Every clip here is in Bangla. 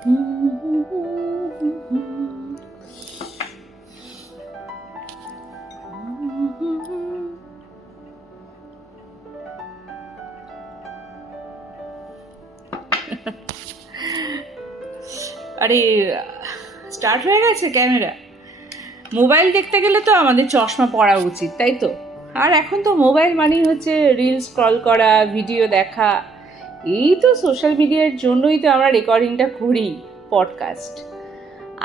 আরে স্টার্ট হয়ে গেছে ক্যামেরা। মোবাইল দেখতে গেলে তো আমাদের চশমা পরা উচিত, তাই তো? আর এখন তো মোবাইল মানেই হচ্ছে রিল স্ক্রল করা, ভিডিও দেখা। এই তো সোশ্যাল মিডিয়ার জন্যই তো আমরা রেকর্ডিংটা করি, পডকাস্ট।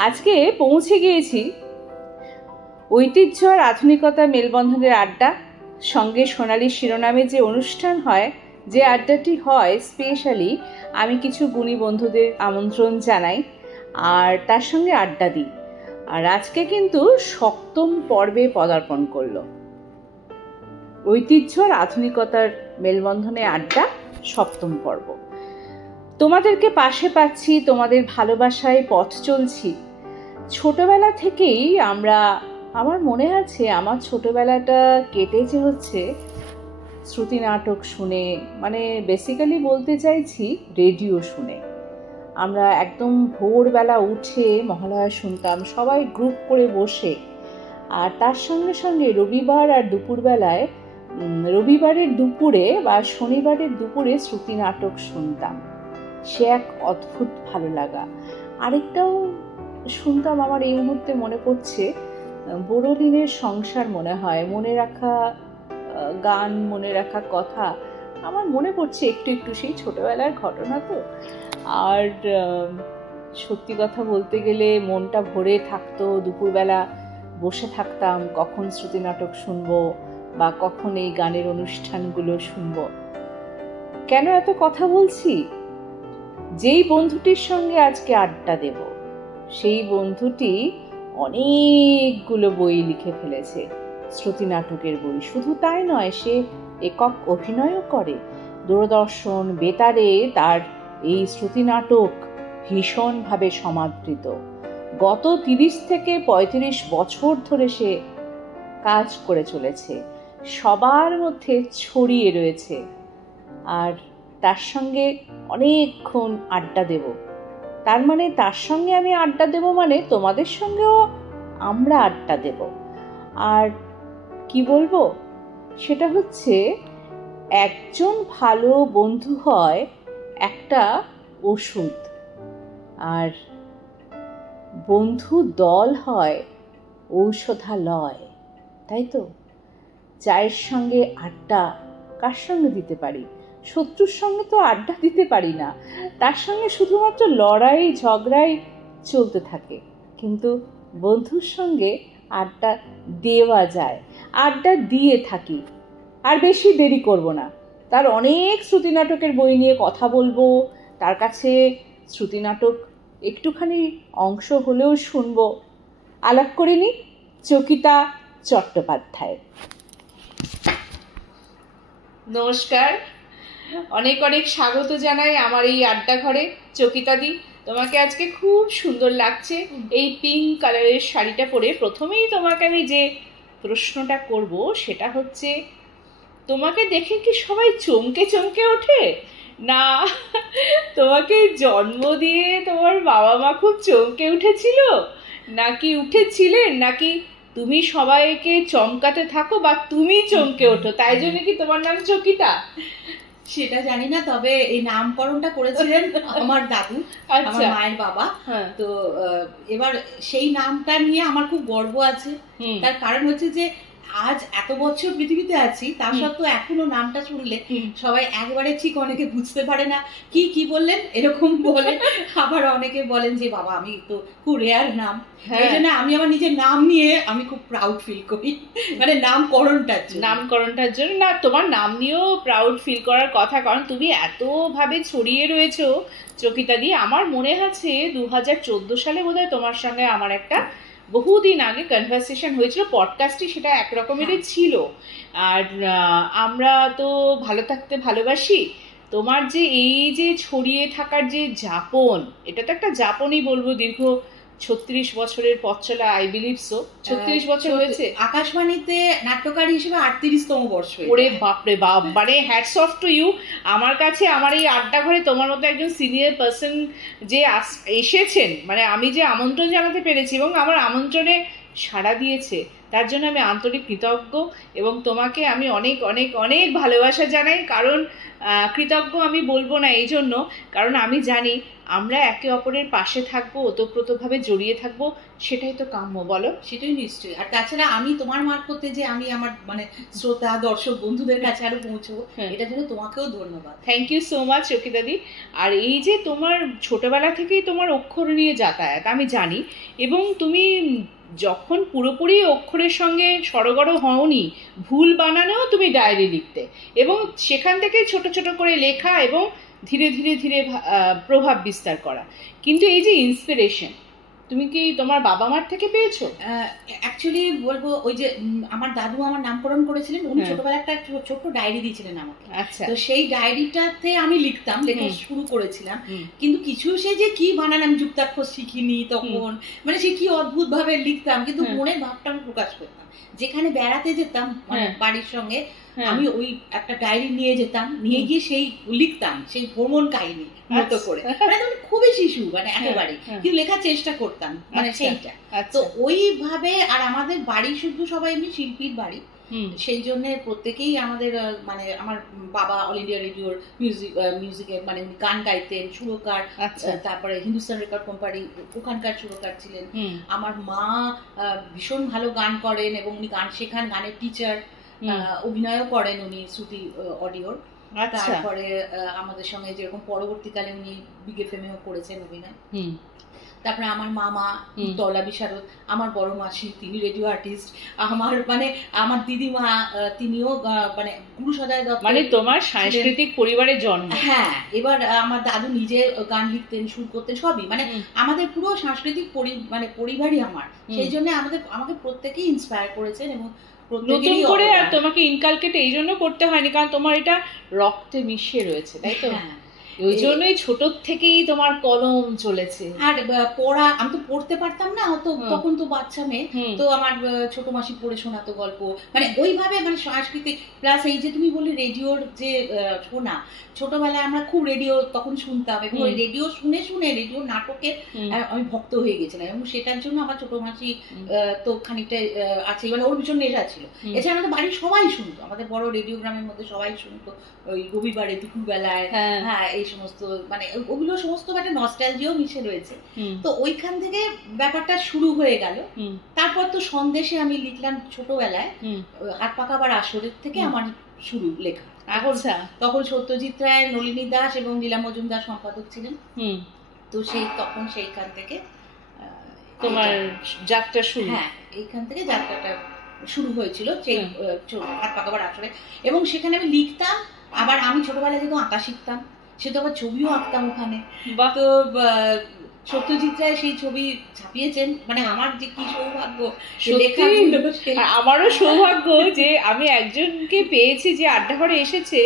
আজকে পৌঁছে গিয়েছি ঐতিহ্য আর আধুনিকতা মেলবন্ধনের আড্ডা, সঙ্গে সোনালী শিরোনামে যে অনুষ্ঠান হয়, যে আড্ডাটি হয় স্পেশালি আমি কিছু গুণী বন্ধুদের আমন্ত্রণ জানাই আর তার সঙ্গে আড্ডা দিই। আর আজকে কিন্তু 7ম পর্বে পদার্পণ করলো ঐতিহ্য আর আধুনিকতার মেলবন্ধনে আড্ডা, 7ম পর্ব। তোমাদেরকে পাশে পাচ্ছি, তোমাদের ভালোবাসায় পথ চলছি। ছোটবেলা থেকেই আমার মনে আছে আমার ছোটবেলাটা কেটেছে হচ্ছে শ্রুতি নাটক শুনে, মানে বেসিক্যালি বলতে চাইছি রেডিও শুনে। আমরা একদম ভোরবেলা উঠে মহালয়া শুনতাম, সবাই গ্রুপ করে বসে। আর তার সঙ্গে সঙ্গে রবিবার আর দুপুরবেলায়, রবিবারের দুপুরে বা শনিবারের দুপুরে শ্রুতি নাটক শুনতাম। সে এক অদ্ভুত ভালো লাগা। আরেকটাও শুনতাম, আমার এই মুহূর্তে মনে পড়ছে, বড়দিনের সংসার মনে হয়, মনে রাখা গান, মনে রাখা কথা আমার মনে পড়ছে একটু একটু, সেই ছোটবেলার ঘটনা তো। আর সত্যি কথা বলতে গেলে মনটা ভরে থাকতো, দুপুরবেলা বসে থাকতাম কখন শ্রুতি নাটক শুনবো বা কখন এই গানের অনুষ্ঠানগুলো শুনবো। কেন এত কথা বলছি? যেই বন্ধুটির সঙ্গে আজকে আড্ডা দেব, সেই বন্ধুটি অনেকগুলো বই লিখে ফেলেছে, শ্রুতি নাটকের বই। শুধু তাই নয়, সে একক অভিনয়ও করে। দূরদর্শন, বেতারে তার এই শ্রুতি নাটক ভীষণভাবে সমাদৃত। গত 30 থেকে 35 বছর ধরে সে কাজ করে চলেছে, সবার মধ্যে ছড়িয়ে রয়েছে। আর তার সঙ্গে অনেকক্ষণ আড্ডা দেব। তার মানে তার সঙ্গে আমি আড্ডা দেব মানে তোমাদের সঙ্গেও আমরা আড্ডা দেব। আর কি বলবো, সেটা হচ্ছে একজন ভালো বন্ধু হয় একটা ওষুধ, আর বন্ধু দল হয় ঔষধালয়, তাই তো? চায়ের সঙ্গে আড্ডা কার সঙ্গে দিতে পারি? শত্রুর সঙ্গে তো আড্ডা দিতে পারি না, তার সঙ্গে শুধুমাত্র লড়াই ঝগড়াই চলতে থাকে। কিন্তু বন্ধুর সঙ্গে আড্ডা দেওয়া যায়, আড্ডা দিয়ে থাকি। আর বেশি দেরি করব না, তার অনেক শ্রুতি নাটকের বই নিয়ে কথা বলবো, তার কাছে শ্রুতি নাটক একটুখানি অংশ হলেও শুনবো। আলাপ করে নি চকিতা চট্টোপাধ্যায়। নমস্কার, অনেক অনেক স্বাগত জানাই আমার এই আড্ডা ঘরে। চকিতাদি, তোমাকে আজকে খুব সুন্দর লাগছে এই পিঙ্ক কালারের শাড়িটা পরে। প্রথমেই তোমাকে আমি যে প্রশ্নটা করব সেটা হচ্ছে, তোমাকে দেখে কি সবাই চমকে চমকে ওঠে, না তোমাকে জন্ম দিয়ে তোমার বাবা মা খুব চমকে উঠেছিল, নাকি উঠেছিলেন, নাকি তুমি সবাইকে চমকাতে থাকো বা তুমি চমকে ওঠো, তাই জন্য কি তোমার নাম চকিতা? সেটা জানি না, তবে এই নামকরণটা করেছিলেন আমার দাদু, আমার মায়ের বাবা। তো এবার সেই নামটা নিয়ে আমার খুব গর্ব আছে। তার কারণ হচ্ছে যে আজ এত বছর পৃথিবীতে আছি, তা সত্ত্বেও এখনো নামটা শুনলে সবাই একবারে ঠিক অনেকে বুঝতে পারে না কি বললেন এরকম বলে। আবার অনেকে বলেন যে বাবা আমি তো খুব রেয়ার নাম, এই জন্য আমি আমার নিজের নাম নিয়ে আমি খুব প্রাউড ফিল করি, মানে নামকরণটার জন্য। না, তোমার নাম নিয়েও প্রাউড ফিল করার কথা, কারণ তুমি এতভাবে ছড়িয়ে রয়েছো চকিতাদি। আমার মনে আছে 2014 সালে বোধহয় তোমার সঙ্গে আমার একটা বহুদিন আগে কনভারসেশন হয়েছিল পডকাস্টে, সেটা একরকমেরই ছিল। আর আমরা তো ভালো থাকতে ভালোবাসি। তোমার যে এই যে ছড়িয়ে থাকার যে যাপন, এটা তো একটা যাপনই বলবো, দীর্ঘ 36 বছরের পথ চলা, আই বিলিভ সো 36 বছর হয়েছে আকাশবাণীতে নাট্যকারী হিসেবে 38তম বর্ষ। ওরে বাপরে বাপ, মানে হ্যাটস অফ টু ইউ। আমার কাছে আমার এই আড্ডা ঘরে তোমার মতো একজন সিনিয়র পার্সন যে এসেছেন, মানে আমি যে আমন্ত্রণ জানাতে পেরেছি এবং আমার আমন্ত্রণে সাড়া দিয়েছে, তার জন্য আমি আন্তরিক কৃতজ্ঞ এবং তোমাকে আমি অনেক অনেক অনেক ভালোবাসা জানাই। কারণ কৃতজ্ঞ আমি বলবো না এই জন্য, কারণ আমি জানি আমরা একে অপরের পাশে থাকবো, ওতপ্রোতভাবে জড়িয়ে থাকবো, সেটাই তো কাম্য, বলো? সেটাই নিশ্চয়ই। আর তাছাড়া আমি তোমার মারফতে যে আমি আমার মানে শ্রোতা দর্শক বন্ধুদের কাছে আরো পৌঁছবো, এটার জন্য তোমাকেও ধন্যবাদ। থ্যাংক ইউ সো মাচ চকিদাদি। আর এই যে তোমার ছোটবেলা থেকেই তোমার অক্ষর নিয়ে যাতায়াত আমি জানি, এবং তুমি যখন পুরোপুরি অক্ষরের সঙ্গে সড়গড় হওনি, ভুল বানানেও তুমি ডায়েরি লিখতে এবং সেখান থেকে ছোট ছোট করে লেখা এবং ধীরে ধীরে ধীরে প্রভাব বিস্তার করা। কিন্তু এই যে ইন্সপিরেশন তুমি কি তোমার বাবা মার থেকে পেয়েছো? অ্যাকচুয়ালি বলবো, ওই যে আমার দাদু আমার নামকরণ করেছিলেন, উনি ছোটবেলা একটা ছোট্ট ডায়েরি দিয়েছিলেন আমাকে। আচ্ছা। তো সেই ডায়েরিটাতে আমি লিখতাম, লেখা শুরু করেছিলাম, কিন্তু কিছু সে যে কি বানালাম, যুক্তাক্ষর শিখিনি তখন, মানে সে কি অদ্ভুত ভাবে লিখতাম, কিন্তু মনের ভাবটা আমি প্রকাশ করতাম। যেখানে বেড়াতে যেতাম মানে বাড়ির সঙ্গে, আমি ওই একটা ডায়েরি নিয়ে যেতাম, নিয়ে গিয়ে সেই লিখতাম সেই ভ্রমণ কাহিনী মতো করে। মানে খুবই শিশু, মানে একেবারে, কিন্তু লেখার চেষ্টা করতাম, মানে সেইটা। তো ওইভাবে, আর আমাদের বাড়ি শুধু সবাই এমনি শিল্পীর বাড়ি, সেই জন্য প্রত্যেকেই আমাদের মানে আমার বাবা অল ইন্ডিয়া রেডিওর মিউজিকের মানে গান গাইতেন, সুরকার, তারপরে হিন্দুস্তান রেকর্ড কোম্পানি ওখানকার সুরকার ছিলেন। আমার মা ভীষণ ভালো গান করেন এবং উনি গান শেখান, গানের টিচার, অভিনয়ও করেন উনি শ্রুতি অডিওর। তারপরে আমাদের সঙ্গে যেরকম পরবর্তীকালে উনি বিগ এফএমও করেছেন অভিনয়। তারপরে আমার মামা তলা বিশারদ, আমার বড় মাসি তিনি রেডিও আর্টিস্ট, আমার মানে আমার দিদিমা তিনিও মানে গুরু সদয় দত্ত, মানে তোমার সাংস্কৃতিক পরিবারের জন্ম। হ্যাঁ, এবার আমার দাদু নিজে গান লিখতেন, সুর করতেন, সবই, মানে আমাদের পুরো সাংস্কৃতিক মানে পরিবারই আমার। সেই জন্য আমাকে প্রত্যেকেই ইন্সপায়ার করেছেন এবং নতুন করে আর তোমাকে ইনকালকেট এই জন্য করতে হয়নি, কারণ তোমার এটা রক্তে মিশিয়ে রয়েছে, তাই তো? ওই জন্যই ছোট থেকেই তোমার কলম চলেছে। আর পড়া, আমি তো পড়তে পারতাম না অত, তখন তো বাচ্চা মেয়ে, তো আমার ছোট মাসি পড়ে শোনাতো গল্প, মানে ওইভাবে মানে সাংস্কৃতিক। প্লাস এই যে তুমি বললে রেডিওর যে শোনা, ছোটবেলায় আমরা খুব রেডিও তখন শুনতাম এবং ওই রেডিও শুনে শুনে রেডিও নাটকের আমি ভক্ত হয়ে গেছিলাম, এবং সেটার জন্য আমার ছোট মাসি তো খানিকটা আছে, মানে ওর ভীষণ নেশা ছিল। এছাড়া আমাদের বাড়ির সবাই শুনতো, আমাদের বড় রেডিও গ্রামের মধ্যে সবাই শুনতো, ওই রবিবারে দুপুর বেলায়, হ্যাঁ, এই সমস্ত মানে ওগুলো সমস্ত একটা নস্টালজিয়াও মিশে রয়েছে। তো ওইখান থেকে ব্যাপারটা শুরু হয়ে গেল। তারপর তো সন্দেশে আমি লিখলাম ছোটবেলায়, হাত পাকাবার আসরের থেকে আমার শুরু লেখা। তখন সত্যজিৎ রায়, নলিনী দাস এবং লীলা মজুমদার সম্পাদক ছিলেন। তো তখন সেইখান থেকে তোমার যাত্রা শুরু। হ্যাঁ, এইখান থেকে যাত্রাটা শুরু হয়েছিল সেই হাত পাকাবার আসরে, এবং সেখানে আমি লিখতাম। আবার আমি ছোটবেলায় যেহেতু আঁকা শিখতাম, সে তো আবার ছবিও আঁকতাম ওখানে। তো সত্যজিৎ রায় সেই ছবি ছাপিয়েছেন, মানে আমার যে কি সৌভাগ্য, আমারও সৌভাগ্য যে আমি একজনকে পেয়েছি যে আড্ডা ঘরে এসেছে,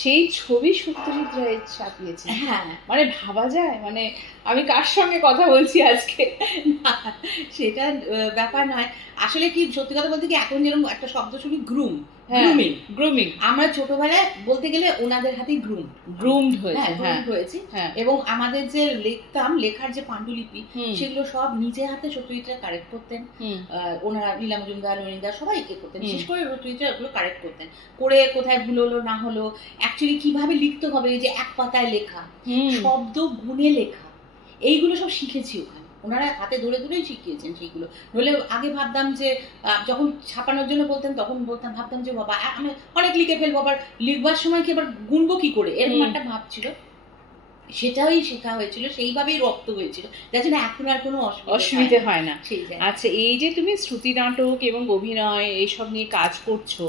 সেই ছবি সত্যজিৎ রায় ছাপিয়েছে। হ্যাঁ, মানে ভাবা যায়, মানে আমি কার সঙ্গে কথা বলছি আজকে, সেটা ব্যাপার নয়। আসলে কি সত্যি কথা বলতে কি, এখন যেরকম একটা শব্দ শুনি গ্রুমিং, আমরা ছোটবেলায় বলতে গেলে ওনাদের হাতেই গ্রুমড হয়েছে। এবং আমাদের যে লিখতাম, লেখার যে পাণ্ডুলিপি, সেগুলো সব নিজে হাতে সত্যজিৎ রায় কারেক্ট করতেন। ওনারা লীলা মজুমদার, নলিনী সবাই করতেন, বিশেষ করে সত্যজিৎ রায় ওগুলো কারেক্ট করতেন, করে কোথায় ভুল হলো না হলো, অ্যাকচুয়ালি কিভাবে লিখতে হবে, যে এক পাতায় লেখা, শব্দ গুণে লেখা, এইগুলো সব শিখেছি ওখানে। ওনারা হাতে ধরে ধরেই শিখিয়েছেন সেইগুলো। নইলে আগে ভাবতাম যে, যখন ছাপানোর জন্য বলতেন তখন ভাবতাম যে বাবা আমি অনেক লিখে ফেলবো, আবার লিখবার সময় কি আবার গুনবো কি করে, এরকম একটা ভাব ছিল। সেটাই শেখা হয়েছিল, সেইভাবেই রপ্ত হয়েছিল, যার জন্য এখন আর কোনো অসুবিধা হয় না। আচ্ছা, এই যে তুমি শ্রুতি নাটক এবং অভিনয় এইসব নিয়ে কাজ করছো,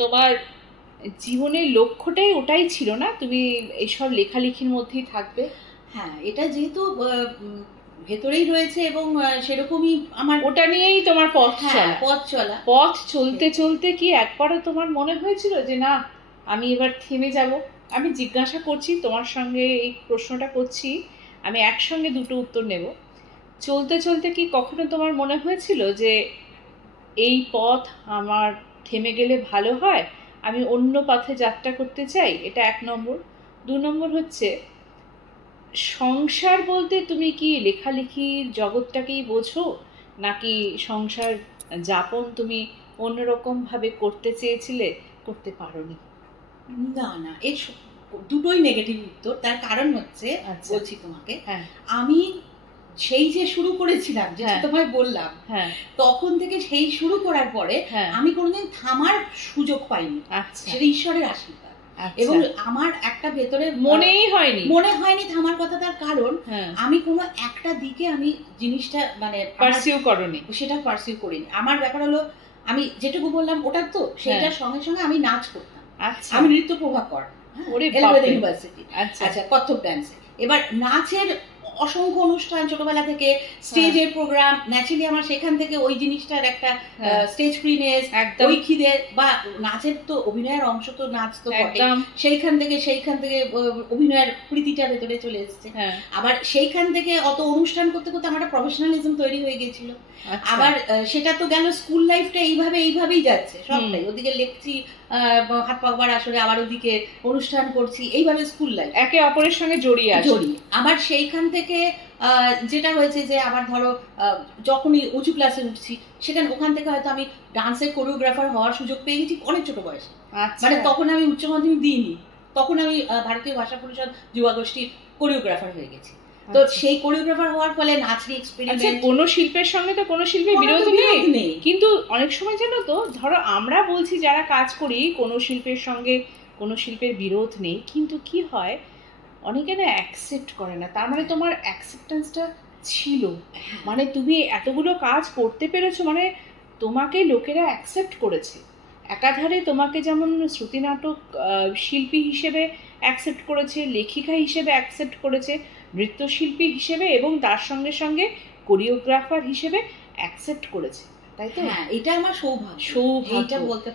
তোমার জীবনের লক্ষ্যটাই ওটাই ছিল না, তুমি এইসব লেখালেখির মধ্যেই থাকবে? হ্যাঁ, এটা যেহেতু ভেতরেই রয়েছে এবং সেরকমই আমার, ওটা নিয়েই তোমার পথ চলতে চলতে কি একবারও তোমার মনে হয়েছিল যে না, আমি এবার থেমে যাব? আমি জিজ্ঞাসা করছি, তোমার সঙ্গে এই প্রশ্নটা করছি, আমি একসঙ্গে দুটো উত্তর নেব। চলতে চলতে কি কখনো তোমার মনে হয়েছিল যে এই পথ আমার থেমে গেলে ভালো হয়, আমি অন্য পথে যাত্রা করতে চাই? এটা 1 নম্বর। 2 নম্বর হচ্ছে, সংসার বলতে তুমি কি লেখালেখির জগৎটাকেই বোঝো, নাকি সংসার যাপন তুমি অন্যরকম ভাবে করতে চেয়েছিলে, করতে পারোনি? না না, এই দুটোই নেগেটিভ উত্তর। তার কারণ হচ্ছে, বলছি তোমাকে, আমি সেই যে শুরু করেছিলাম, যেটা তোমায় বললাম, তখন থেকে সেই শুরু করার পরে আমি কোনোদিন থামার সুযোগ পাইনি। সেটা ঈশ্বরের আশীর্বাদ। এবং আমার একটা ভেতরে মনে হয়নি থামার কথা। তার কারণ আমি কোনো একটা দিকে আমি জিনিসটা মানে পার্সিউ করনি, সেটা পার্সিউ করিনি। আমার ব্যাপার হলো, আমি যেটুকু বললাম ওটা তো, সেটার সঙ্গে সঙ্গে আমি নাচ করতাম। আমি নৃত্য প্রভাকর ইউনিভার্সিটি, আচ্ছা, কত্থক ডান্সে। এবার নাচের অসংখ্য অনুষ্ঠান ছোটবেলা থেকে, স্টেজের প্রোগ্রাম, ন্যাচারালি আমার সেখান থেকে ওই জিনিসটার একটা স্টেজ ফ্রিনেস, ওই খিদে, বা নাচের তো অভিনয়ের অংশ তো নাচ তো সেইখান থেকে অভিনয়ের প্রীতিটা ভেতরে চলে এসেছে। আবার সেইখান থেকে অত অনুষ্ঠান করতে করতে আমার একটা প্রফেশনালিজম তৈরি হয়ে গেছিল। আবার সেটা তো গেল, স্কুল লাইফটা এইভাবেই যাচ্ছে সবটাই। ওদিকে লেখছি, হাত পাকবার আসলে, আবার ওদিকে অনুষ্ঠান করছি, এইভাবে স্কুল লাইফ একে অপরের সঙ্গে জড়িয়ে। আবার সেইখান থেকে যেটা হয়েছে যে, আবার ধরো যখনই উঁচু ক্লাসে উঠছি, ওখান থেকে হয়তো আমি ডান্সের কোরিওগ্রাফার হওয়ার সুযোগ পেয়ে গেছি অনেক ছোট বয়সে। মানে তখন আমি উচ্চ মাধ্যমিক দিইনি, তখন আমি ভারতীয় ভাষা পরিষদ যুবা গোষ্ঠীর কোরিওগ্রাফার হয়ে গেছি। তো সেই কোরিওগ্রাফার হওয়ার ফলে নাচের এক্সপেরিমেন্ট। কোনো শিল্পের সঙ্গে তো কোনো শিল্পের বিরোধ নেই, কিন্তু অনেক সময় জানো তো, ধরো আমরা বলছি যারা কাজ করি কোনো শিল্পের সঙ্গে কোনো শিল্পের বিরোধ নেই, কিন্তু কি হয় অনেকে না অ্যাকসেপ্ট করে না। তার মানে তোমার অ্যাকসেপ্টেন্সটা ছিল, মানে তুমি এতগুলো কাজ করতে পেরেছো, মানে তোমাকে লোকেরা অ্যাকসেপ্ট করেছে। একাধারে তোমাকে যেমন শ্রুতি নাটক শিল্পী হিসেবে অ্যাকসেপ্ট করেছে, লেখিকা হিসেবে অ্যাকসেপ্ট করেছে, নৃত্যশিল্পী হিসেবে, এবং তার সঙ্গে সঙ্গে কোরিওগ্রাফার হিসেবে অ্যাকসেপ্ট করেছে, তাই তো? এটা আমার সৌভাগ্য, এটা বলতে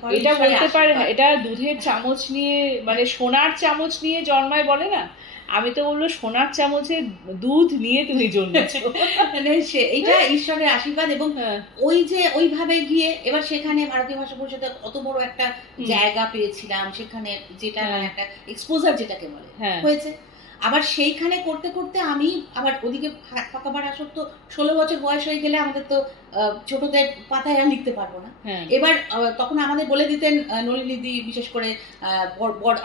পারে। এটা দুধের চামচ নিয়ে, মানে সোনার চামচ নিয়ে জন্মায় বলে না, আমি তো বলবো সোনার চামচে দুধ নিয়ে তুমি জন্মেছো। মানে এটা ঈশ্বরের আশীর্বাদ। এবং ওই যে ওইভাবে গিয়ে এবার সেখানে ভারতীয় ভাষা পরিষদে অত বড় একটা জায়গা পেয়েছিলাম, সেখানে যেটা মানে একটা এক্সপোজার যেটাকে বলে হয়েছে। আবার সেইখানে করতে করতে আমি আবার ওদিকে ফাঁকাবার আসক্ত। 16 বছর বয়স হয়ে গেলে আমাদের তো ছোটদের পাতায় আর লিখতে পারবো না। এবার তখন আমাদের বলে দিতেন নলিনীদি, বিশেষ করে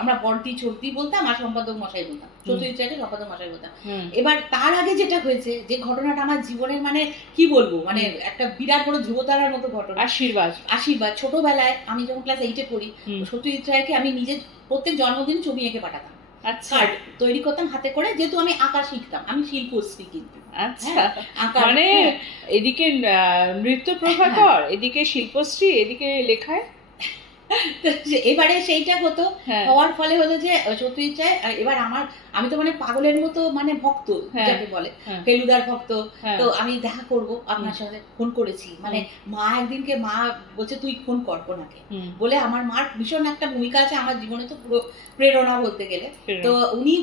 আমরা বড়দি ছোটদি বলতাম, আর সম্পাদক মশাই বলতাম, চতুর্থ সম্পাদক মশাই বলতাম। এবার তার আগে যেটা হয়েছে, যে ঘটনাটা আমার জীবনের মানে কি বলবো, মানে একটা বিরাট বড় ধ্রুবতারার মতো ঘটনা। আশীর্বাদ। ছোটবেলায় আমি যখন ক্লাস 8-এ পড়ি, সত্যজিৎ রায়কে আমি নিজের প্রত্যেক জন্মদিন ছবি এঁকে পাঠাতাম, কার্ড তৈরি করতাম হাতে করে, যেহেতু আমি আঁকা শিখতাম, আমি শিল্পশ্রী। কিন্তু মানে এদিকে নৃত্য প্রভাকর, এদিকে শিল্পশ্রী, এদিকে লেখায়। এবারে সেইটা হতো, হওয়ার ফলে হলো যে সত্যজিৎ রায়, এবার আমি তো মানে পাগলের মতো মানে ভক্ত যাকে বলে, ফেলুদার ভক্ত। তো আমি দেখা করব আপনার সাথে, ফোন করেছি। মানে মা একদিনকে মা বলছে তুই ফোন কর কোনাকে, বলে আমার মার ভীষণ একটা ভূমিকা আছে আমার জীবনে, তো পুরো প্রেরণা বলতে গেলে। তো উনি,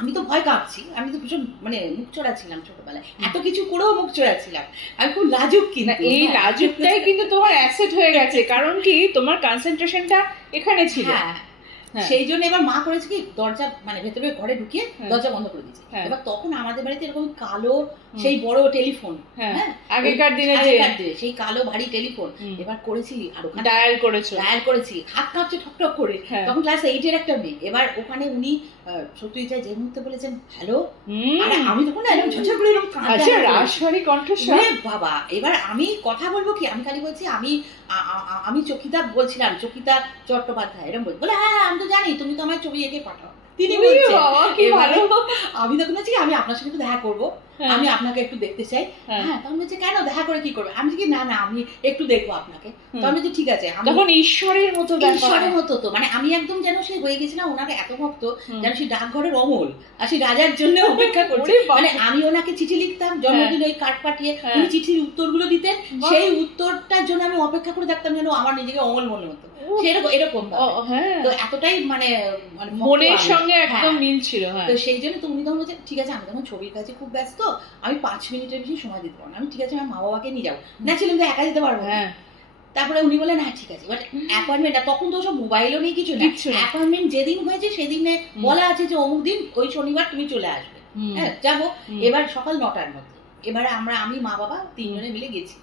আমি তো ভয় কাঁপছি, আমি তো ভীষণ মানে মুখচোরা ছিলাম ছোটবেলায়, এত কিছু করেও মুখচোরা ছিলাম, আমি খুব লাজুক। কিন্তু এই লাজুকটাই কিন্তু তোমার অ্যাসেট হয়ে গেছে, কারণ কি তোমার কনসেন্ট্রেশনটা এখানে ছিল। সেই জন্য এবার মা করেছে কি, দরজা মানে ভেতরে ঘরে ঢুকিয়ে দরজা বন্ধ করে দিয়েছে। এবার তখন আমাদের বাড়িতে এরকম কালো সেই বড় টেলিফোন, আগেকার দিনে সেই কালো ভারী টেলিফোন, এবার করেছি আর ওখানে ডায়াল করেছি, হাত কাঁপছে ঠকঠক করে। তখন ক্লাস 8-এর একটা মেয়ে। এবার ওখানে উনি সত্যজিৎ রায় যে মুহূর্তে বলেছেন হ্যালো, আমি তখন ঝরঝর করে রাজস্বরী কণ্ঠস্বর, বাবা। এবার আমি কথা বলবো কি, আমি খালি বলছি আমি চকিতা বলছিলাম, চকিতা চট্টোপাধ্যায়, এরকম বলে হ্যাঁ আমি তো জানি, তুমি তো আমার ছবি এঁকে পাঠাও। তিনি আমি তখন বলছি আমি আপনার সাথে একটু দেখা করবো, আমি আপনাকে একটু দেখতে চাই। তখন বলছে কেন, দেখা করে কি করবে? আমি বলছি না আমি একটু দেখবো আপনাকে। তখন বলছি ঠিক আছে। তখন ঈশ্বরের মতো তো মানে আমি একদম যেন সে হয়ে গেছিলাম ওনাকে এত ভক্ত, যেন সে ডাকঘরের অমল আর সে রাজার জন্য অপেক্ষা করছে। মানে আমি ওনাকে চিঠি লিখতাম, দিতাম জন্মদিন ওই কার্ড পাঠিয়ে, উনি চিঠির উত্তরগুলো দিতেন, সেই উত্তরটার জন্য আমি অপেক্ষা করে থাকতাম যেন আমার নিজেকে অমল মনে হতো, এরকম। তো এতটাই মানে মনের সঙ্গে একদম মিল ছিল। তো সেই জন্য তো উনি তখন বলছেন ঠিক আছে আমি তখন ছবির কাছে খুব ব্যস্ত, আমি 5 মিনিটের বেশি সময় দিতে পারবো না, আমি ঠিক আছে আমার মা বাবাকে নিয়ে যাবো না, ছিলাম তো একা যেতে পারবো। তারপরে উনি বলেন হ্যাঁ ঠিক আছে, বাট অ্যাপয়েন্টমেন্ট, তখন তো সব মোবাইলও নেই কিছু না, অ্যাপয়েন্টমেন্ট যেদিন হয়েছে সেদিনে বলা আছে যে অমুক দিন ওই শনিবার তুমি চলে আসবে। হ্যাঁ যাবো। এবার সকাল 9টার মধ্যে এবারে আমি মা বাবা 3 জনে মিলে গেছি,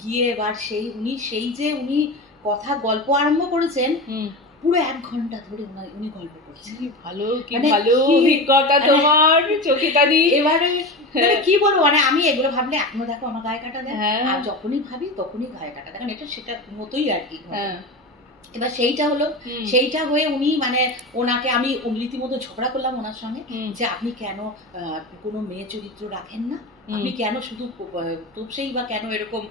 গিয়ে এবার উনি কথা গল্প আরম্ভ করেছেন, পুরো 1 ঘন্টা ধরে উনি গল্প করছেন। ভালো অভিজ্ঞতা তোমার চকিতাদি। এবারে কি বলবো, মানে আমি এগুলো ভাবলে এখনো দেখো আমার গায়ে কাটা দেয়, আর যখনই ভাবি তখনই গায়ে কাটা দেয়, এটা সেটা মতোই আর কি। এবার সেইটা হয়ে উনি মানে ওনাকে আমি রীতিমতো ঝগড়া করলাম ওনার সঙ্গে যে আপনি কেন কোনো মেয়ে চরিত্র রাখেন না, আপনি কেন শুধু তোপসেই বা কেন এরকম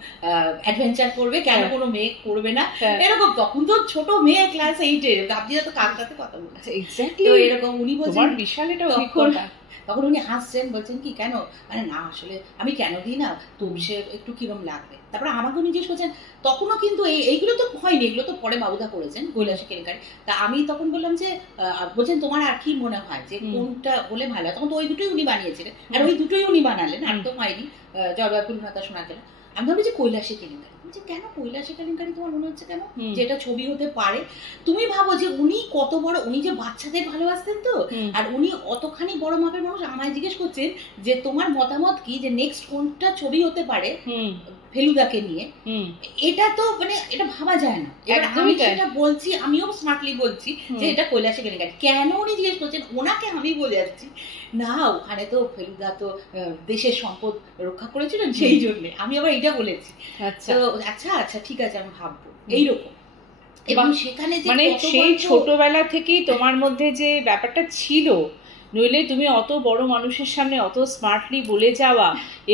অ্যাডভেঞ্চার করবে, কেন কোনো মেয়ে করবে না এরকম। তখন তো ছোট মেয়ে ক্লাস 8-এ, আপনিরা তো কার সাথে কথা বলছেন এক্স্যাক্টলি এরকম। উনি বলছেন বিশাল এটা অভিজ্ঞতা। তখন উনি হাসছেন, বলছেন কি কেন, মানে না আসলে আমি কেন দিই না, তোপসে একটু কিরম লাগবে। তারপরে আমাকেও জিজ্ঞেস করছেন, তখনও কিন্তু এইগুলো তো হয়নি, এগুলো তো পরে বাবুদা করেছেন কৈলাসী কেলেঙ্কারি। তা আমি তখন বললাম যে বলছেন তোমার আর কি মনে হয় যে কোনটা হলে ভালো হয়, তখন তো ওই দুটোই উনি বানিয়েছিলেন, আর ওই দুটোই উনি বানালেন, আর তো হয়নি জলবায়ু লতা শোনার জন্য। আমি ভাবি যে কৈলাসী কেলেঙ্কারি, কেন কৈলাসী কেলেঙ্কারি তোমার মনে হচ্ছে কেন, যেটা ছবি হতে পারে। তুমি ভাবো যে উনি কত বড়, উনি যে বাচ্চাদের ভালোবাসতেন তো, আর উনি অতখানি বড় মাপের মানুষ, আমায় জিজ্ঞেস করছেন যে তোমার মতামত কি, যে নেক্সট কোনটা ছবি হতে পারে ফেলুদাকে নিয়ে। এটা তো মানে এটা ভাবা যায় না। এবার আমি সেটা বলছি, আমিও স্মার্টলি বলছি যে এটা কৈলাসী কেলেঙ্কারি। কেন উনি জিজ্ঞেস করছেন, ওনাকে আমি বলে যাচ্ছি না ওখানে তো ফেলুদা তো দেশের সম্পদ রক্ষা করেছিলেন, সেই জন্য আমি আবার এটা বলেছি। আচ্ছা ঠিক আছে আমি ভাববো, এইরকম। এবং সেখানে মানে সেই ছোটবেলা থেকেই তোমার মধ্যে যে ব্যাপারটা ছিল, নইলে তুমি অত বড় মানুষের সামনে অত স্মার্টলি বলে যাওয়া,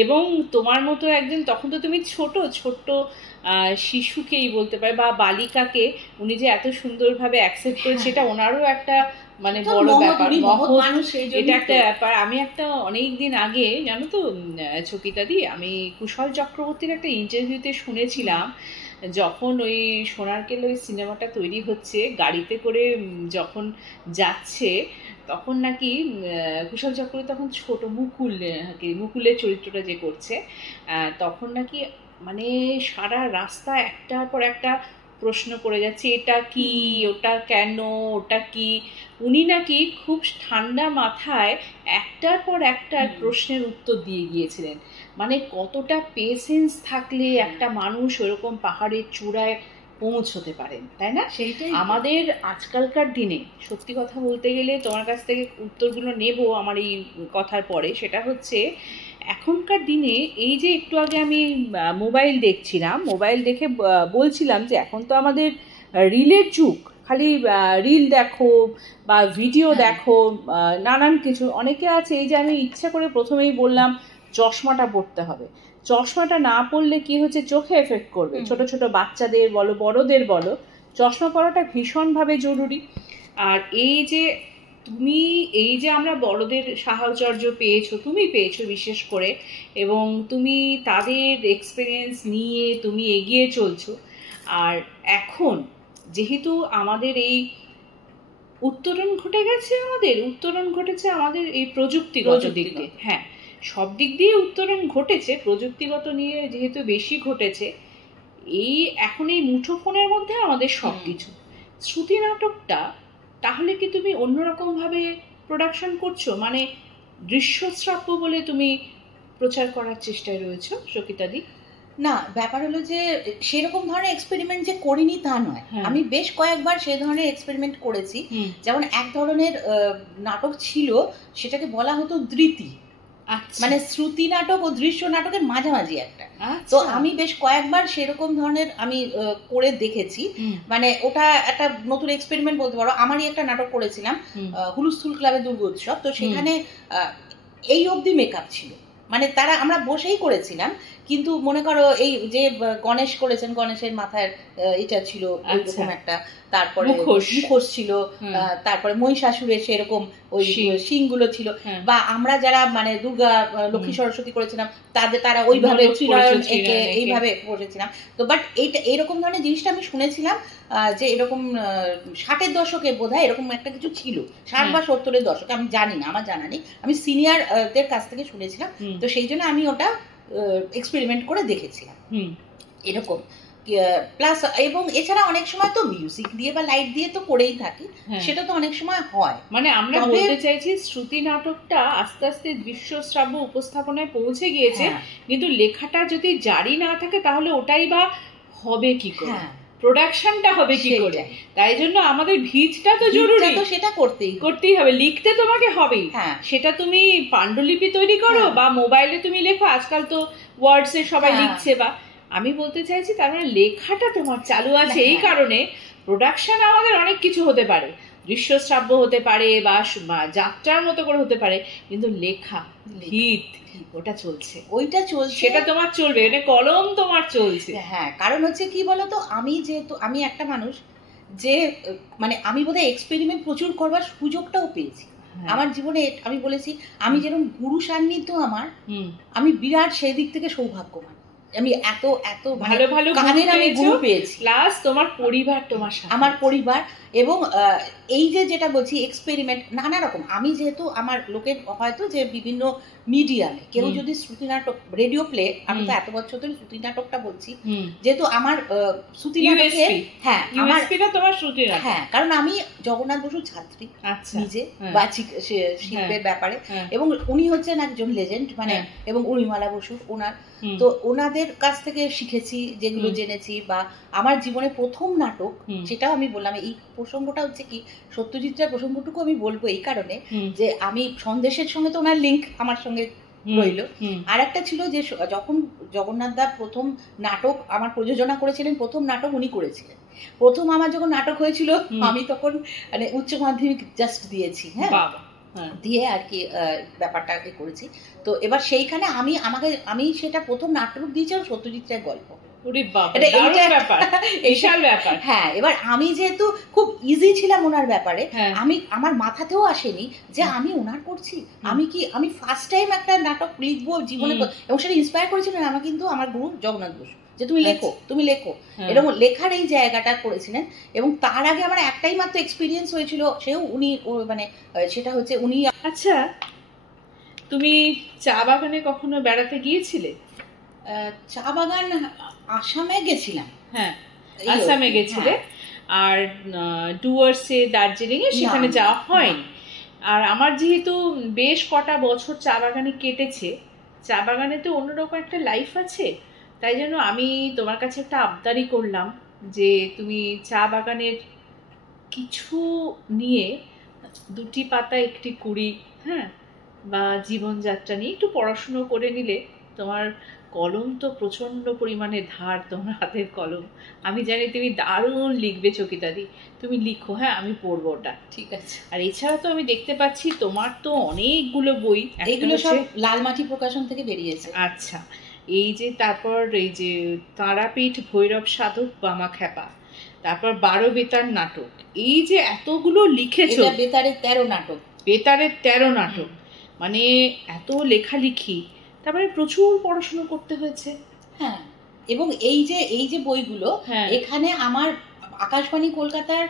এবং তোমার মতো একজন, তখন তো তুমি ছোট শিশুকেই বলতে পারে বা বালিকাকে উনি যে এত সুন্দরভাবে অ্যাকসেপ্ট করে, সেটা ওনারও একটা মানে বড় ব্যাপার, এটা একটা ব্যাপার। আমি একটা অনেকদিন আগে জানো তো চকিতাদি, আমি কুশল চক্রবর্তীর একটা ইন্টারভিউতে শুনেছিলাম, যখন ওই সোনারকেল ওই সিনেমাটা তৈরি হচ্ছে, গাড়িতে করে যখন যাচ্ছে, তখন নাকি কুশল চক্রবর্তী তখন ছোট মুকুলের চরিত্রটা যে করছে, তখন নাকি মানে সারা রাস্তা একটার পর একটা প্রশ্ন করে যাচ্ছে, এটা কি, ওটা কেন, ওটা কি। উনি নাকি খুব ঠান্ডা মাথায় একটার পর একটা প্রশ্নের উত্তর দিয়ে গিয়েছিলেন। মানে কতটা পেশেন্স থাকলে একটা মানুষ ওরকম পাহাড়ের চূড়ায় পৌঁছতে পারেন, তাই না? সেইটাই আমাদের আজকালকার দিনে, সত্যি কথা বলতে গেলে তোমার কাছ থেকে উত্তরগুলো নেব আমার এই কথার পরে, সেটা হচ্ছে এখনকার দিনে এই যে একটু আগে আমি মোবাইল দেখছিলাম, মোবাইল দেখে বলছিলাম যে এখন তো আমাদের রিলের যুগ, খালি রিল দেখো বা ভিডিও দেখো, নানান কিছু। অনেকে আছে এই যে আমি ইচ্ছা করে প্রথমেই বললাম চশমাটা পরতে হবে, চশমাটা না পরলে কি হচ্ছে, চোখে এফেক্ট করবে, ছোট ছোট বাচ্চাদের বলো বড়দের বলো, চশমা পরাটা ভীষণভাবে জরুরি। আর এই যে আমরা বড়দের সাহচর্য পেয়েছো, তুমি পেয়েছো বিশেষ করে, এবং তুমি তাদের এক্সপিরিয়েন্স নিয়ে তুমি এগিয়ে চলছো। আর এখন যেহেতু আমাদের এই উত্তরণ ঘটেছে আমাদের এই প্রযুক্তিগত দিক দিয়ে, হ্যাঁ সব দিক দিয়ে উত্তরণ ঘটেছে, প্রযুক্তিগত নিয়ে যেহেতু বেশি ঘটেছে, এখন এই মুঠোফোনের মধ্যে আমাদের সবকিছু। শ্রুতি নাটকটা তাহলে কি তুমি অন্যরকমভাবে প্রোডাকশন করছো, মানে দৃশ্যশ্রাব্য বলে তুমি প্রচার করার চেষ্টায় রয়েছো চকিতাদি? না, ব্যাপার হলো যে সেরকম ধরনের এক্সপেরিমেন্ট যে করিনি তা নয়, আমি বেশ কয়েকবার সেই ধরনের এক্সপেরিমেন্ট করেছি। যেমন এক ধরনের নাটক ছিল, সেটাকে বলা হতো ধৃতি, মানে শ্রুতি নাটক ও দৃশ্য নাটকের মাঝামাঝি একটা। তো আমি বেশ কয়েকবার সেরকম ধরনের আমি করে দেখেছি, মানে ওটা একটা নতুন এক্সপেরিমেন্ট বলতে পারো। আমারই একটা নাটক করেছিলাম হুলুস্থুল ক্লাবের দুর্গোৎসব, তো সেখানে এই অবধি মেকআপ ছিল, মানে তারা আমরা বসেই করেছিলাম, কিন্তু মনে করো এই যে গণেশ করেছেন, গণেশের মাথায় এটা ছিল ওইরকম একটা, তারপরে মুখোশ ছিল, তারপরে মহিষাসুরের সেরকম ওই শিংগুলো ছিল, বা আমরা যারা মানে দুর্গা লক্ষ্মী সরস্বতী করেছিলাম তারা ওইভাবে এইভাবে বসেছিলাম। তো বাট এইটা এরকম ধরনের জিনিসটা আমি শুনেছিলাম যে এরকম 60-এর দশকে বোধহয় এরকম একটা কিছু ছিল, 60 বা 70-এর দশকে, আমি জানি না, আমার জানা নেই, আমি সিনিয়রদের কাছ থেকে শুনেছিলাম। তো সেই জন্য আমি ওটা এক্সপেরিমেন্ট করে দেখেছিলাম এরকম। প্লাস এবং এছাড়া অনেক সময় তো মিউজিক দিয়ে বা লাইট দিয়ে তো করেই থাকি, সেটা তো অনেক সময় হয়। মানে আমরা বলতে চাইছি শ্রুতি নাটকটা আস্তে আস্তে দৃশ্যশ্রাব্য উপস্থাপনায় পৌঁছে গিয়েছে, কিন্তু লেখাটা যদি জারি না থাকে তাহলে ওটাই বা হবে কি করে, প্রোডাকশনটা হবে কি করে? তাই জন্য আমাদের ভিতটা তো জরুরি, তো সেটা করতেই হবে, লিখতে তোমাকে হবেই। সেটা তুমি পাণ্ডুলিপি তৈরি করো বা মোবাইলে তুমি লেখো, আজকাল তো ওয়ার্ডসে সবাই লিখছে, বা আমি বলতে চাইছি তার মানে লেখাটা তোমার চালু আছে, এই কারণে প্রোডাকশন আমাদের অনেক কিছু হতে পারে, দৃশ্যশ্রাব্য হতে পারে বা যাত্রার মতো করে হতে পারে, কিন্তু লেখা ভিত ওটা চলছে, ওইটা চলছে, সেটা তোমার চলবে, মানে কলম তোমার চলছে। হ্যাঁ, কারণ হচ্ছে কি বলতো, আমি একটা মানুষ যে মানে আমি বোধহয় এক্সপেরিমেন্ট প্রচুর করবার সুযোগটাও পেয়েছি আমার জীবনে। আমি বলেছি আমি যেরকম গুরু সান্নিধ্য আমার, আমি বিরাট সেই দিক থেকে সৌভাগ্যবান, আমি এত এত ভালো ভালো কানের আমি গুরু পেয়েছি, প্লাস তোমার পরিবার, তোমার সাথে আমার পরিবার, এবং এই যে যেটা বলছি এক্সপেরিমেন্ট নানা রকম। আমি যেহেতু আমার লোকের হয়তো যে বিভিন্ন মিডিয়ামে কেউ যদি শ্রুতি নাটক, রেডিও প্লে, আমি তো এত বছর ধরে শ্রুতি নাটকটা বলছি, যেহেতু আমার শ্রুতি নাটকে তোমার শ্রুতি নাটক, কারণ আমি জগন্নাথ বসুর ছাত্রী নিজে বাচিক শিল্পের ব্যাপারে, এবং উনি হচ্ছেন একজন লেজেন্ড, মানে এবং উর্মিমালা বসু ওনার, তো ওনাদের কাছ থেকে শিখেছি যেগুলো জেনেছি। বা আমার জীবনে প্রথম নাটক, সেটাও আমি বললাম, এই প্রসঙ্গটা হচ্ছে কি, সত্যজিৎটার প্রসঙ্গটুকু আমি বলবো এই কারণে যে আমি সন্দেশের সঙ্গে তো ওনার লিঙ্ক আমার সঙ্গে রইল। আর একটা ছিল যে যখন জগন্নাথ দা প্রথম নাটক আমার প্রযোজনা করেছিলেন, প্রথম নাটক উনি করেছিলেন, প্রথম আমার যখন নাটক হয়েছিল আমি তখন মানে উচ্চ মাধ্যমিক জাস্ট দিয়েছি, দিয়ে আর কি ব্যাপারটা করেছি। তো এবার সেইখানে আমি সেটা প্রথম নাটক দিয়েছিলাম সত্যজিৎ রায়ের গল্প। হ্যাঁ, এবার আমি যেহেতু খুব ইজি ছিলাম ওনার ব্যাপারে, আমার মাথাতেও আসেনি যে আমি ওনার করছি, আমি ফার্স্ট টাইম একটা নাটক লিখবো জীবনে, এবং সেটা ইন্সপায়ার করেছিলেন আমার কিন্তু আমার গুরু জগন্নাথ বসু, যে তুমি লেখো এরকম লেখার এই জায়গাটা করেছিলেন। এবং তার আগে আমার একটাই মাত্র এক্সপিরিয়েন্স হয়েছিল, সেও উনি মানে সেটা হচ্ছে উনি। আচ্ছা, তুমি চা বাগানে কখনো বেড়াতে গিয়েছিলে? চা বাগান আসামে গেছিলাম। হ্যাঁ, আসামে গেছিলে, আর ডুয়ার্সে, দার্জিলিং এ সেখানে যাওয়া হয়নি। আর আমার যেহেতু বেশ কটা বছর চা বাগানে কেটেছে, চা বাগানে তো অন্যরকম একটা লাইফ আছে, তাই জন্য আমি তোমার কাছে একটা আবদারি করলাম যে তুমি চা বাগানের কিছু নিয়ে 2টি পাতা 1টি কুড়ি, বা জীবনযাত্রা নিয়ে একটু পড়াশুনো করে নিলে, তোমার কলম তো প্রচন্ড পরিমাণে ধার, তোমার হাতের কলম, আমি জানি তুমি দারুণ লিখবে চকিদাদি, তুমি লিখো, আমি পড়বো ওটা, ঠিক আছে। আর এছাড়া তো আমি দেখতে পাচ্ছি তোমার তো অনেকগুলো বই, এগুলো সব লালমাটি প্রকাশন থেকে বেরিয়েছে। আচ্ছা, এই যে তারপর এই যে তারাপীঠ ভৈরব সাধক বামা খ্যাপা, তারপর 12 বেতার নাটক, এই যে এতগুলো লিখেছো, বেতারের 13 নাটক, মানে এত লেখালেখি, তারপরে প্রচুর পড়াশোনা করতে হয়েছে। এবং এই যে বইগুলো, এখানে আমার আকাশবাণী কলকাতার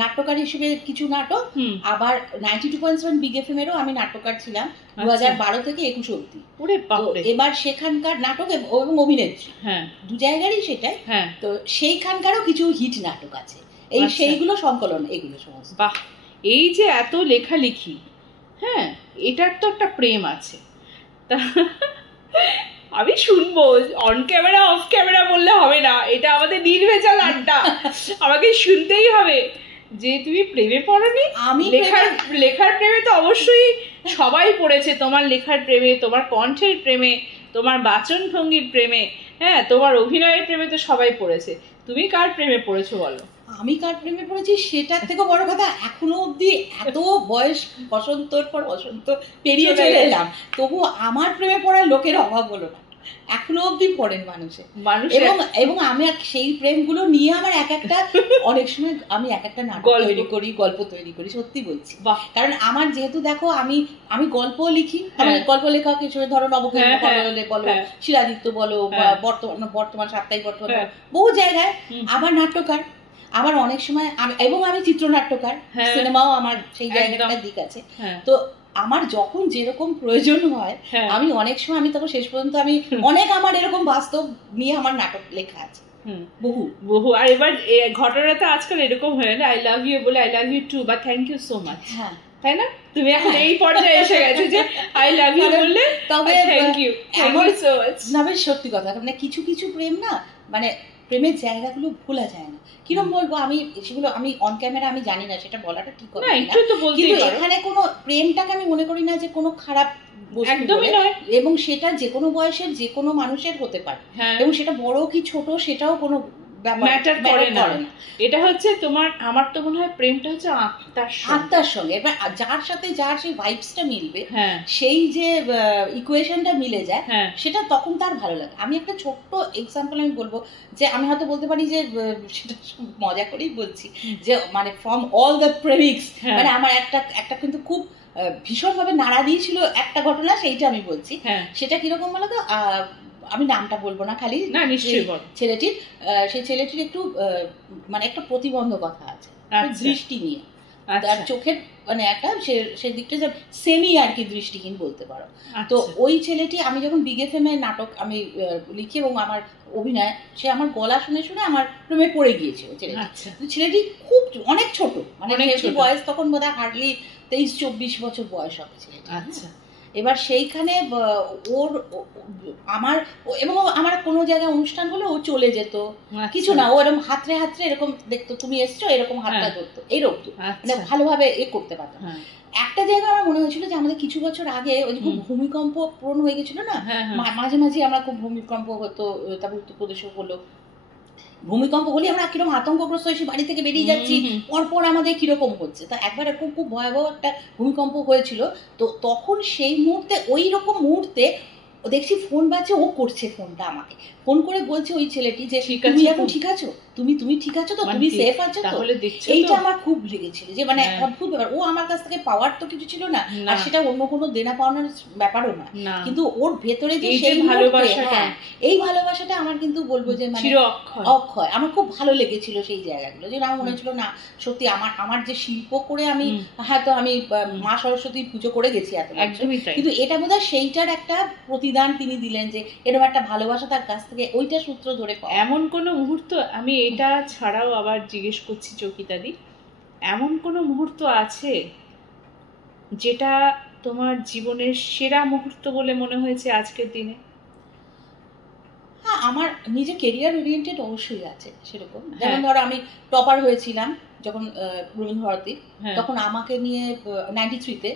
নাট্যকার হিসেবে কিছু নাটক, আবার 92.7 বিগ এফএম এরও আমি নাট্যকার ছিলাম 2012 থেকে 21 অবধি। এবার সেখানকার নাটক এবং অভিনেত্রী দু জায়গারই সেটাই, তো সেইখানকারও কিছু হিট নাটক আছে, সেইগুলো সংকলন, এগুলো সমস্ত। বাহ, এই যে এত লেখালেখি, এটার তো একটা প্রেম আছে, আমি শুনবো, অন ক্যামেরা অফ ক্যামেরা বললে হবে না, এটা আমাদের নির্ভেজাল আড্ডা, আমাকে শুনতেই হবে যে তুমি প্রেমে পড়োনি। আমি লেখার প্রেমে তো অবশ্যই সবাই পড়েছে, তোমার লেখার প্রেমে, তোমার কণ্ঠের প্রেমে, তোমার বাচন ভঙ্গির প্রেমে, তোমার অভিনয়ের প্রেমে তো সবাই পড়েছে, তুমি কার প্রেমে পড়েছো বলো? আমি কার প্রেমে পড়েছি সেটার থেকে বড় কথা, এখনো অব্দি এত বয়স, বসন্তর পর বসন্ত পেরিয়ে চলে এলাম, তবু আমার প্রেমে পড়ার লোকের অভাব হলো না, এখনো অব্দি পড়েন মানুষে। এবং আমি সেই প্রেমগুলো নিয়ে আমার এক একটা অনেক সময় আমি এক একটা নাটক তৈরি করি, গল্প তৈরি করি, সত্যি বলছি। কারণ আমার যেহেতু দেখো আমি গল্প লিখি, গল্প লেখক হিসেবে ধরো নবকেন্দ্র বলো, শিলাদিত্য বলো, বর্তমান সাপ্তাহিক বর্তমান বহু জায়গায়, আবার নাট্যকার, আবার অনেক সময় এবং আমি চিত্রনাট্যকার, সিনেমাও আমার সেই জায়গাটা দিক আছে। তো আমার যখন যেরকম প্রয়োজন হয় আমি অনেক সময়, আমি তখন শেষ পর্যন্ত আমি অনেক আমার এরকম বাস্তব নিয়ে আমার নাটক লেখা আছে বহু বহু। আর এবার ঘটনাটা আজকাল এরকম হয় না, আই লাভ ইউ বলে আই লাভ ইউ টু বা থ্যাংক ইউ সো মাচ, তাই না? তুমি এখন এই পর্যায়ে এসে গেছো যে আই লাভ ইউ বললে তবে থ্যাংক ইউ সো মাচ। না বেশ সত্যি কথা, মানে কিছু কিছু প্রেম না, মানে প্রেমের জায়গাগুলো ভোলা যায় না, কিরকম বলবো আমি সেগুলো, আমি অন ক্যামেরা আমি জানি না, সেটা বলাটা ঠিক হবে না, কিন্তু এখানে কোনো প্রেমটাকে আমি মনে করি না যে কোনো খারাপ একদমই নয়, এবং সেটা যে কোনো বয়সের যে কোনো মানুষের হতে পারে, এবং সেটা বড় কি ছোট সেটাও কোনো ম্যাটার করে না। এটা হচ্ছে তোমার, আমার তো মনে হয় প্রেমটা হচ্ছে আত্মার সঙ্গে, এবার যার সাথে যার সেই ভাইবসটা মিলবে, সেই যে ইকুয়েশনটা মিলে যায়, সেটা তখন তার ভালো লাগে। আমি একটা ছোট্ট এক্সাম্পল আমি বলবো, যে আমি হয়তো বলতে পারি যে সেটা মজা করেই বলছি, যে মানে ফ্রম অল দ্য প্রেমিক্স, মানে আমার একটা কিন্তু খুব ভীষণভাবে নাড়া দিয়েছিল একটা ঘটনা, সেইটা আমি বলছি। সেটা কিরকম বলো তো, আমি নামটা বলবো না, খালি ছেলেটির, সেই ছেলেটির একটু মানে একটা প্রতিবন্ধকতা আছে দৃষ্টি নিয়ে, তার চোখের মানে একটা সে দিকটা সেমি আর কি দৃষ্টিহীন বলতে পারো। তো ওই ছেলেটি, আমি যখন বিগ এফএম এর নাটক আমি লিখি এবং আমার অভিনয়, সে আমার গলা শুনে শুনে আমার প্রেমে পড়ে গিয়েছিল ছেলেটি খুব অনেক ছোট, মানে বয়স তখন বোধহয় হার্ডলি 23-24 বছর বয়স হবে ছেলেটি। এবার সেইখানে ওর আমার, এবং আমার কোনো জায়গায় অনুষ্ঠান হলে ও চলে যেত, কিছু না, ও এরকম হাতরে হাতরে এরকম দেখতো, তুমি এসছো, এরকম হাতটা ধরতো, এইরকম মানে ভালোভাবে করতে পারতো। একটা জায়গায় আমার মনে হয়েছিল যে আমাদের কিছু বছর আগে ওই যে খুব ভূমিকম্প প্রবণ হয়ে গেছিল না, মাঝে মাঝে আমরা খুব ভূমিকম্প হতো, তারপর উত্তরপ্রদেশও হলো, ভূমিকম্প হলে আমরা কিরকম আতঙ্কগ্রস্ত হয়েছি, বাড়ি থেকে বেরিয়ে যাচ্ছি, পরপর আমাদের কিরকম হচ্ছে। তা একবার এরকম খুব ভয়াবহ একটা ভূমিকম্প হয়েছিল, তো তখন সেই মুহূর্তে, ওই রকম মুহূর্তে দেখছি ফোন বাজছে, ও করছে ফোনটা আমাকে, ফোন করে বলছে ওই ছেলেটি যে তুমি এখন ঠিক আছো, তুমি ঠিক আছো তো, তুমি সেফ আছো তো। এইটা আমার খুব লেগেছিল, যে মানে অদ্ভুত ব্যাপার, ও আমার কাছ থেকে পাওয়ার তো কিছু ছিল না, আর সেটা অন্য কোনো দেনা পাওনার ব্যাপারও না, কিন্তু ওর ভেতরে যে সেই ভালোবাসাটা, এই ভালোবাসাটা আমার কিন্তু বলবো যে মানে অক্ষয়, আমার খুব ভালো লেগেছিল সেই জায়গাগুলো, যে আমার মনে হচ্ছিল না সত্যি আমার যে শিল্প করে আমি হয়তো আমি মা সরস্বতীর পুজো করে গেছি এত, কিন্তু এটা বোধহয় সেইটার একটা প্রতিদান তিনি দিলেন, যে এরকম একটা ভালোবাসা তার কাছ থেকে, ওইটা সূত্র ধরে এমন কোনো মুহূর্ত, আমি এটা ছাড়াও আবার জিজ্ঞেস করছি চৌকিতাদি, এমন কোনো মুহূর্ত আছে যেটা তোমার জীবনের সেরা মুহূর্ত বলে মনে হয়েছে আজকের দিনে? হ্যাঁ, আমার নিজে কেরিয়ার ওরিয়েন্টেড অবশ্যই আছে সেরকম, যেমন ধরো আমি টপার হয়েছিলাম যখন রবীন্দ্রভারতী, তখন আমাকে নিয়ে 93-তে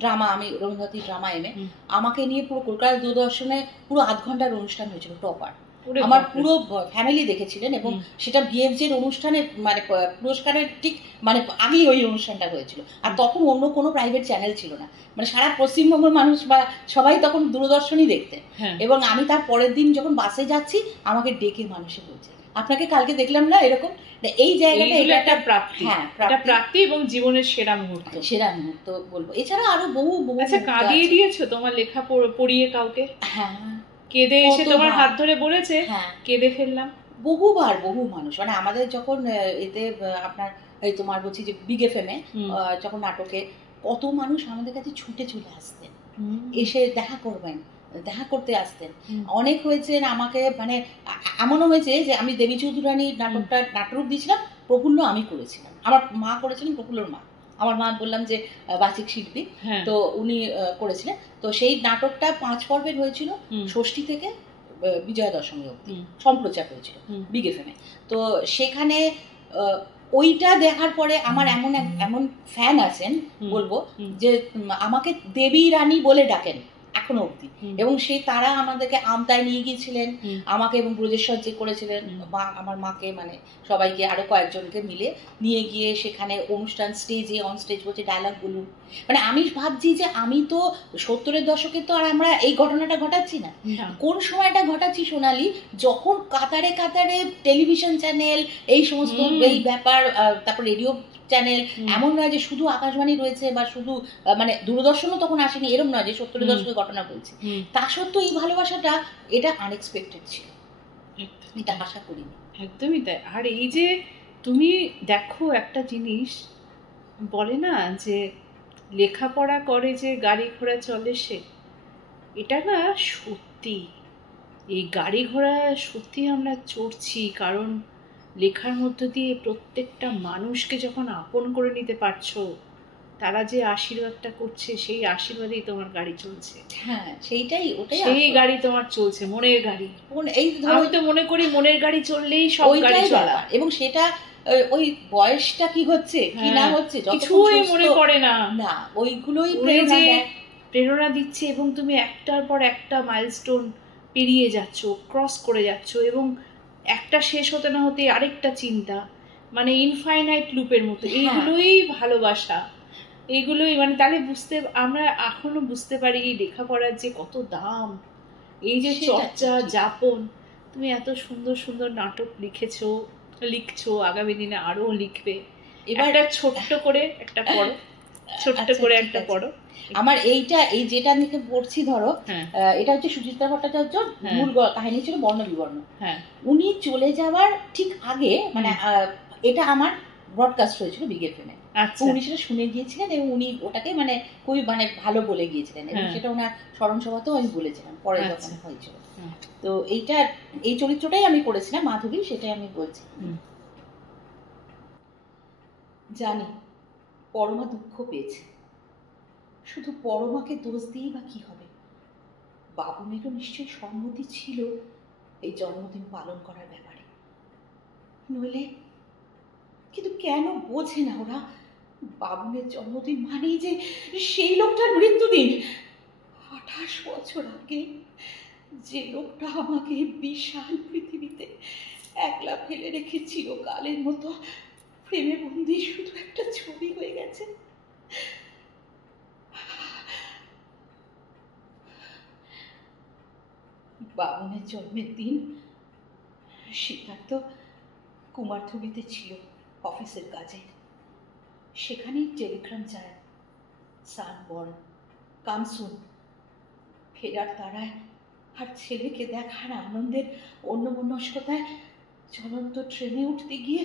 ড্রামা, আমি রবীন্দ্রভারতী ড্রামা এমে, আমাকে নিয়ে পুরো কলকাতা দূরদর্শনে পুরো 8 ঘন্টার অনুষ্ঠান হয়েছিল টপার, আমার পুরো ফ্যামিলি দেখেছিলেন, এবং সেটা বিএফজের অনুষ্ঠানে মানে পুরস্কারের ঠিক মানে আগেই ওই অনুষ্ঠানটা হয়েছিল, আর তখন অন্য কোনো প্রাইভেট চ্যানেল ছিল না, মানে সারা পশ্চিমবঙ্গের মানুষ বা সবাই তখন দূরদর্শনই দেখতেন। এবং আমি তার পরের দিন যখন বাসে যাচ্ছি, আমাকে ডেকে মানুষে বলছে আপনাকে কালকে দেখলাম না, এরকম। এই জায়গাটা এটা একটা প্রাপ্তি, প্রাপ্তি এবং জীবনের সেরা মুহূর্ত বলবো। এছাড়া আরো বহু বহু। আচ্ছা, কাঁদিয়ে দিয়েছো তোমার লেখা পড়িয়ে কাউকে? হ্যাঁ, কেঁদে এসে তোমার হাত ধরে বলেছে কেঁদে ফেললাম? বহুবার, বহু মানুষ, মানে আমাদের যখন এতে আপনার এই তোমার বলছি যে বিগ এফএম এ যখন নাটকে, কত মানুষ আমাদের কাছে ছুটে চলে আসতেন, এসে দেখা করতে আসতেন। অনেক হয়েছে আমাকে, মানে এমনও হয়েছে যে আমি দেবী চৌধুরানীর নাটক দিয়েছিলাম, প্রফুল্ল আমি করেছিলাম, আমার মা করেছিলেন, প্রফুল্লর মা, আমার মা বললাম যে বাচিক শিল্পী, তো উনি করেছিলেন। তো সেই নাটকটা 5 পর্বের হয়েছিল, ষষ্ঠী থেকে বিজয়া দশমী অবধি সম্প্রচার হয়েছিল বিগ এফএম এ। তো সেখানে ওইটা দেখার পরে আমার এমন ফ্যান আছেন বলবো, যে আমাকে দেবী রানী বলে ডাকেন এখনো অবধি। এবং সেই তারা আমাদেরকে আমতায় নিয়ে গিয়েছিলেন, আমাকে এবং ব্রজেশ্বর যে করেছিলেন আমার মাকে, মানে সবাইকে আরো কয়েকজনকে মিলে নিয়ে গিয়ে সেখানে অনুষ্ঠান স্টেজে অন স্টেজ বলছে ডায়লগ বলুন। মানে আমি ভাবছি যে আমি তো 70-এর দশকে তো আর আমরা এই ঘটনাটা ঘটাচ্ছি না, কোন সময়টা ঘটাচ্ছি সোনালি, যখন কাতারে কাতারে টেলিভিশন চ্যানেল এই সমস্ত এই ব্যাপার, তারপর রেডিও চ্যানেল, এমন নয় যে শুধু আকাশবাণী রয়েছে বা শুধু মানে দূরদর্শনও তখন আসেনি, এরকম নয় যে 70-এর দশকের ঘটনা বলছি। তা সত্ত্বেও এই ভালোবাসাটা এটা আনএক্সপেক্টেড ছিল, এটা আশা করিনি। একদমই তাই। আর এই যে তুমি দেখো একটা জিনিস বলে না যে লেখাপড়া করে যে গাড়ি ঘোড়া চলে সে, এটা না সত্যি। এই গাড়ি ঘোড়া সত্যি আমরা চড়ছি, কারণ লেখার মধ্য দিয়ে প্রত্যেকটা মানুষকে যখন আপন করে নিতে পারছো, তারা যে আশীর্বাদটা করছে সেই আশীর্বাদেই তোমার গাড়ি চলছে। হ্যাঁ সেইটাই, ওটাই সেই গাড়ি তোমার চলছে, মনের গাড়ি। এই আমি তো মনে করি মনের গাড়ি চললেই সব গাড়ি চলা, এবং সেটা ওই বয়সটা কি হচ্ছে কি না হচ্ছে কিছুই মনে পড়ে না, না ওইগুলোই প্রেরণা দিচ্ছে। এবং তুমি একটার পর একটা মাইলস্টোন পেরিয়ে যাচ্ছ, ক্রস করে যাচ্ছ, এবং একটা শেষ হতে না হতে আরেকটা চিন্তা, মানে ইনফাইনাইট লুপের মতো। এইগুলোই ভালোবাসা, এইগুলোই মানে তাহলে আমরা এখনো বুঝতে পারি এই লেখাপড়ার যে কত দাম, এই যে চর্চা যাপন। তুমি এত সুন্দর সুন্দর নাটক লিখছো, আগামী দিনে আরো লিখবে। এবার ছোট্ট করে একটা পড়ো, ছোট্ট করে একটা পড়ো। আমার এইটা এই যেটা আমি পড়ছি ধরো, এটা হচ্ছে সুচিত্রা ভট্টাচার্য, মূল কাহিনী ছিল বর্ণ বিবর্ণ। উনি চলে যাওয়ার ঠিক আগে, মানে এটা আমার ব্রডকাস্ট হয়েছিল বিগ এফএম এ, উনি সেটা শুনে গিয়েছিলেন এবং উনি ওটাকে মানে খুবই মানে ভালো বলে গিয়েছিলেন, এবং সেটা ওনার স্মরণ সভাতেও আমি বলেছিলাম পরে যখন হয়েছিল। তো এই চরিত্রটাই আমি করেছিলাম মাধবী, সেটাই আমি বলছি। জানি পরমা দুঃখ পেয়েছে, শুধু পরমাকে দোষ দিয়েই বা কি হবে? বাবুনেরও নিশ্চয়ই সম্মতি ছিল এই জন্মদিন পালন করার ব্যাপারে, নইলে কিন্তু কেন বোঝে না ওরা? বাবুনের জন্মদিন মানেই যে সেই লোকটার মৃত্যুদিন। 28 বছর আগে যে লোকটা আমাকে বিশাল পৃথিবীতে একলা ফেলে রেখে চিরকালের মতো প্রেমে বন্দি শুধু একটা ছবি হয়ে গেছে। বাবুনের জন্মের দিন সিদ্ধার্থ কুমারথুবিতে ছিল অফিসের কাজে, সেখানেই টেলিগ্রাম যায়, সানবর্ন কামসুন। ফেরার তারায় আর ছেলেকে দেখার আনন্দের অন্যমনস্কতায় চলন্ত ট্রেনে উঠতে গিয়ে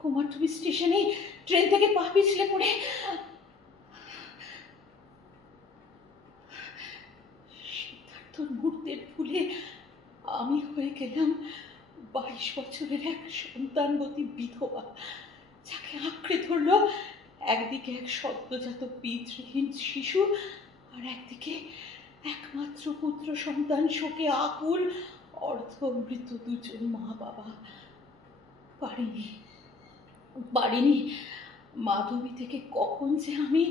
কুমারথুবি স্টেশনে ট্রেন থেকে পা পিছলে পড়ে সিদ্ধার্থর মুহূর্তের ভুলে আমি হয়ে গেলাম 22 বছরের এক সন্তানবতী বিধবা, যাকে আঁকড়ে ধরল একদিকে এক সদ্যজাত পিতৃহীন শিশু, আর একদিকে একমাত্র পুত্র সন্তান শোকে আকুল অর্ধমৃত দুজন মা বাবা। পারিনি মাধবী থেকে কখন যে আমি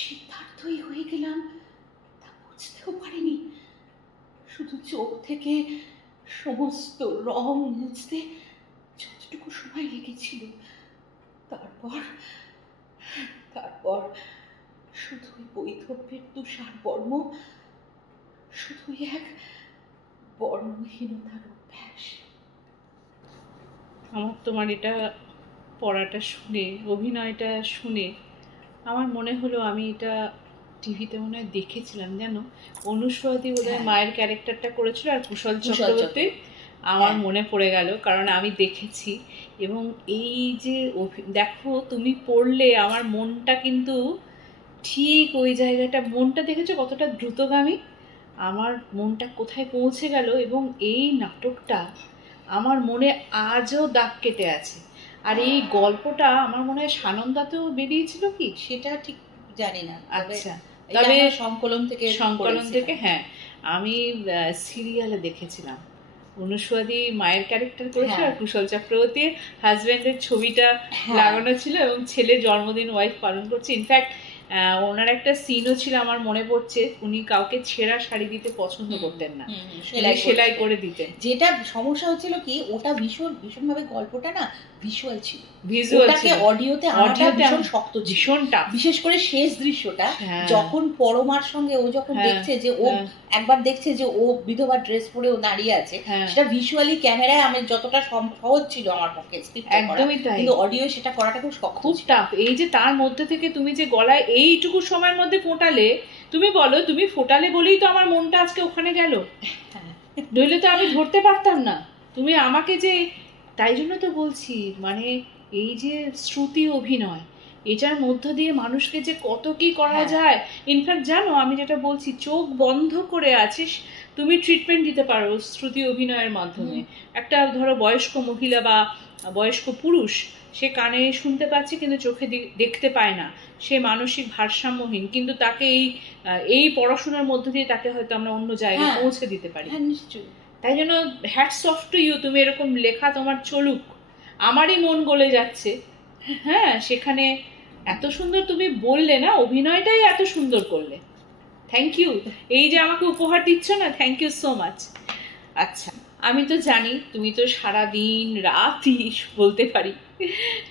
সিদ্ধার্থই হয়ে গেলাম তা বুঝতেও পারিনি। শুধু চোখ থেকে সমস্ত রং মুছতে যতটুকু সময় লেগেছিল, তারপর শুধুই বৈধব্যের তুষার বর্ম, শুধুই এক বর্ণহীনতার অভ্যাস। আমার তোমার এটা পড়াটা শুনে, অভিনয়টা শুনে আমার মনে হলো আমি এটা টিভিতে মনে হয় দেখেছিলাম, জানো, অনুস্বাতী বোধহয় মায়ের ক্যারেক্টারটা করেছিল, আর কুশল চক্রবর্তী আমার মনে পড়ে গেল, কারণ আমি দেখেছি। এবং এই যে দেখো তুমি পড়লে আমার মনটা কিন্তু ঠিক ওই জায়গাটা, মনটা দেখেছো কতটা দ্রুতগামী, আমার মনটা কোথায় পৌঁছে গেল। এবং এই নাটকটা আমার মনে আজও দাগ কেটে আছে। আর এই গল্পটা আমার মনে হয় সানন্দাতেও বেরিয়েছিল কি, সেটা ঠিক জানি না। আচ্ছা, তবে সংকলন থেকে হ্যাঁ আমি সিরিয়ালে দেখেছিলাম। অনুস্বাদী মায়ের ক্যারেক্টার করেছে, আর কুশল চক্রবর্তীর হাজব্যান্ডের ছবিটা লাগানো ছিল, এবং ছেলে জন্মদিন ওয়াইফ পালন করছে। ইনফ্যাক্ট ওনার একটা সিনও ছিল আমার মনে পড়ছে, উনি কাউকে ছেঁড়া শাড়ি দিতে পছন্দ করতেন না, সেলাই করে দিতেন। যেটা সমস্যা হচ্ছিল কি, ওটা ভীষণ ভাবে গল্পটা না ভিজুয়াল ছিল, ওটাকে অডিওতে আনাটা ভীষণ শক্ত, ভীষণটা, বিশেষ করে শেষ দৃশ্যটা যখন পরমার সঙ্গে ও যখন দেখছে যে ও একবার দেখছে যে ও বিধবা ড্রেস পরে ও দাঁড়িয়ে আছে, সেটা ভিজুয়ালি ক্যামেরায় আমি যতটা সহজ ছিল আমার পক্ষে একদমই তাই, কিন্তু অডিও সেটা করাটা খুব টাফ। এই যে তার মধ্যে থেকে তুমি যে গলায় এইটুকু সময়ের মধ্যে ফোটালে, তুমি বলো তুমি ফোটালে বলেই তো আমার মনটা আজকে ওখানে গেল, নইলে তো আমি ধরতে পারতাম না তুমি আমাকে যে। তাই জন্য তো বলছি মানে এই যে শ্রুতি অভিনয়, এটার মধ্য দিয়ে মানুষকে যে কত কি করা যায়। ইনফ্যাক্ট জানো আমি যেটা বলছি, চোখ বন্ধ করে আছিস তুমি ট্রিটমেন্ট দিতে পারো শ্রুতি অভিনয়ের মাধ্যমে। একটা ধরো বয়স্ক মহিলা বা বয়স্ক পুরুষ, সে কানে শুনতে পাচ্ছে কিন্তু চোখে দেখতে পায় না, সে মানসিক ভারসাম্যহীন, কিন্তু তাকে এই পড়াশোনার মধ্য দিয়ে তাকে হয়তো আমরা অন্য জায়গায় পৌঁছে দিতে পারি। নিশ্চয়ই। তাই জন্য হ্যাটস অফ টু ইউ, তুমি এরকম লেখা তোমার চলুক, আমারই মন গলে যাচ্ছে। হ্যাঁ, সেখানে এত সুন্দর তুমি বললে না, অভিনয়টাই এত সুন্দর করলে। থ্যাংক ইউ, এই যে আমাকে উপহার দিচ্ছ না, থ্যাংক ইউ সো মাচ। আচ্ছা, আমি তো জানি তুমি তো সারাদিন রাতই বলতে পারি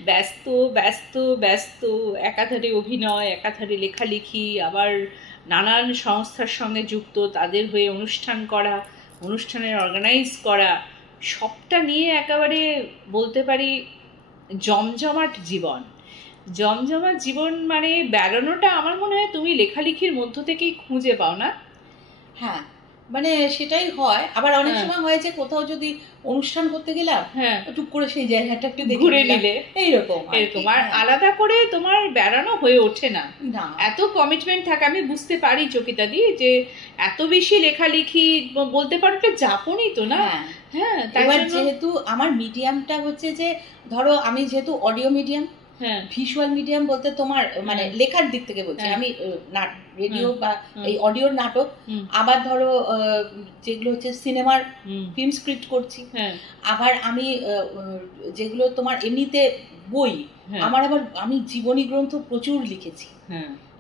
ব্যস্ত ব্যস্ত ব্যস্ত, একাধারে অভিনয়, একাধারে লেখালেখি, আবার নানান সংস্থার সঙ্গে যুক্ত, তাদের হয়ে অনুষ্ঠান করা, অনুষ্ঠানের অর্গানাইজ করা, সবটা নিয়ে একেবারে বলতে পারি জমজমাট জীবন। জমজমাট জীবন মানে বেড়ানোটা আমার মনে হয় তুমি লেখালেখির মধ্য থেকেই খুঁজে পাও না? হ্যাঁ, মানে সেটাই হয়। আবার অনেক সময় হয় যে কোথাও যদি অনুষ্ঠান করতে গেলাম, টুক করে সেই জায়গাটা একটু ঘুরে নিলে, এইরকম। আর আলাদা করে তোমার বেড়ানো হয়ে ওঠে না, এত কমিটমেন্ট থাকে। আমি বুঝতে পারি চকিতা দি যে এত বেশি লেখালেখি, বলতে পারো একটা যাপনই তো না। হ্যাঁ, যেহেতু আমার মিডিয়ামটা হচ্ছে যে ধরো আমি যেহেতু অডিও মিডিয়াম, ভিজুয়াল মিডিয়াম বলতে তোমার মানে লেখার দিক থেকে বলছি আমি, রেডিও বা এই অডিওর নাটক, আবার ধরো যেগুলো হচ্ছে সিনেমার ফিল্ম স্ক্রিপ্ট করছি, আবার আমি যেগুলো তোমার এমনিতে বই, আমার আবার আমি জীবনী গ্রন্থ প্রচুর লিখেছি।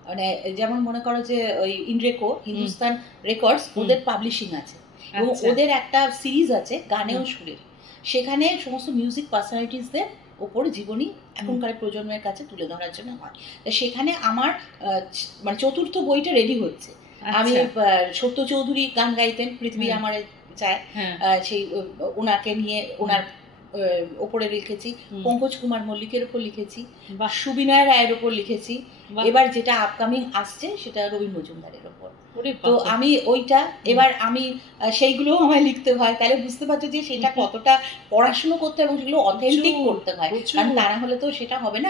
মানে যেমন মনে করো যে ওই ইনরেকো, হিন্দুস্তান রেকর্ডস, ওদের পাবলিশিং আছে এবং ওদের একটা সিরিজ আছে গানে ও সুরের, সেখানে সমস্ত মিউজিক পার্সোনালিটিসদের ওপর জীবনী এখনকার প্রজন্মের কাছে তুলে ধরার জন্য হয়। সেখানে আমার মানে চতুর্থ বইটা রেডি হচ্ছে। আমি সত্য চৌধুরী গান গাইতেন, পৃথিবী আমার চায়, সেই ওনাকে নিয়ে ওনার ওপরে লিখেছি, পঙ্কজ কুমার মল্লিকের উপর লিখেছি, সুবিনয় রায়ের উপর লিখেছি, এবার যেটা আপকামিং আসছে সেটা রবি মজুমদারের উপর। তো আমি ওইটা এবার আমি সেইগুলো আমায় লিখতে হয়, তাহলে বুঝতে পারছো যে সেটা কতটা পড়াশুনো করতে এবং সেগুলো অথেন্টিক করতে হয়, কারণ তা না হলে তো সেটা হবে না।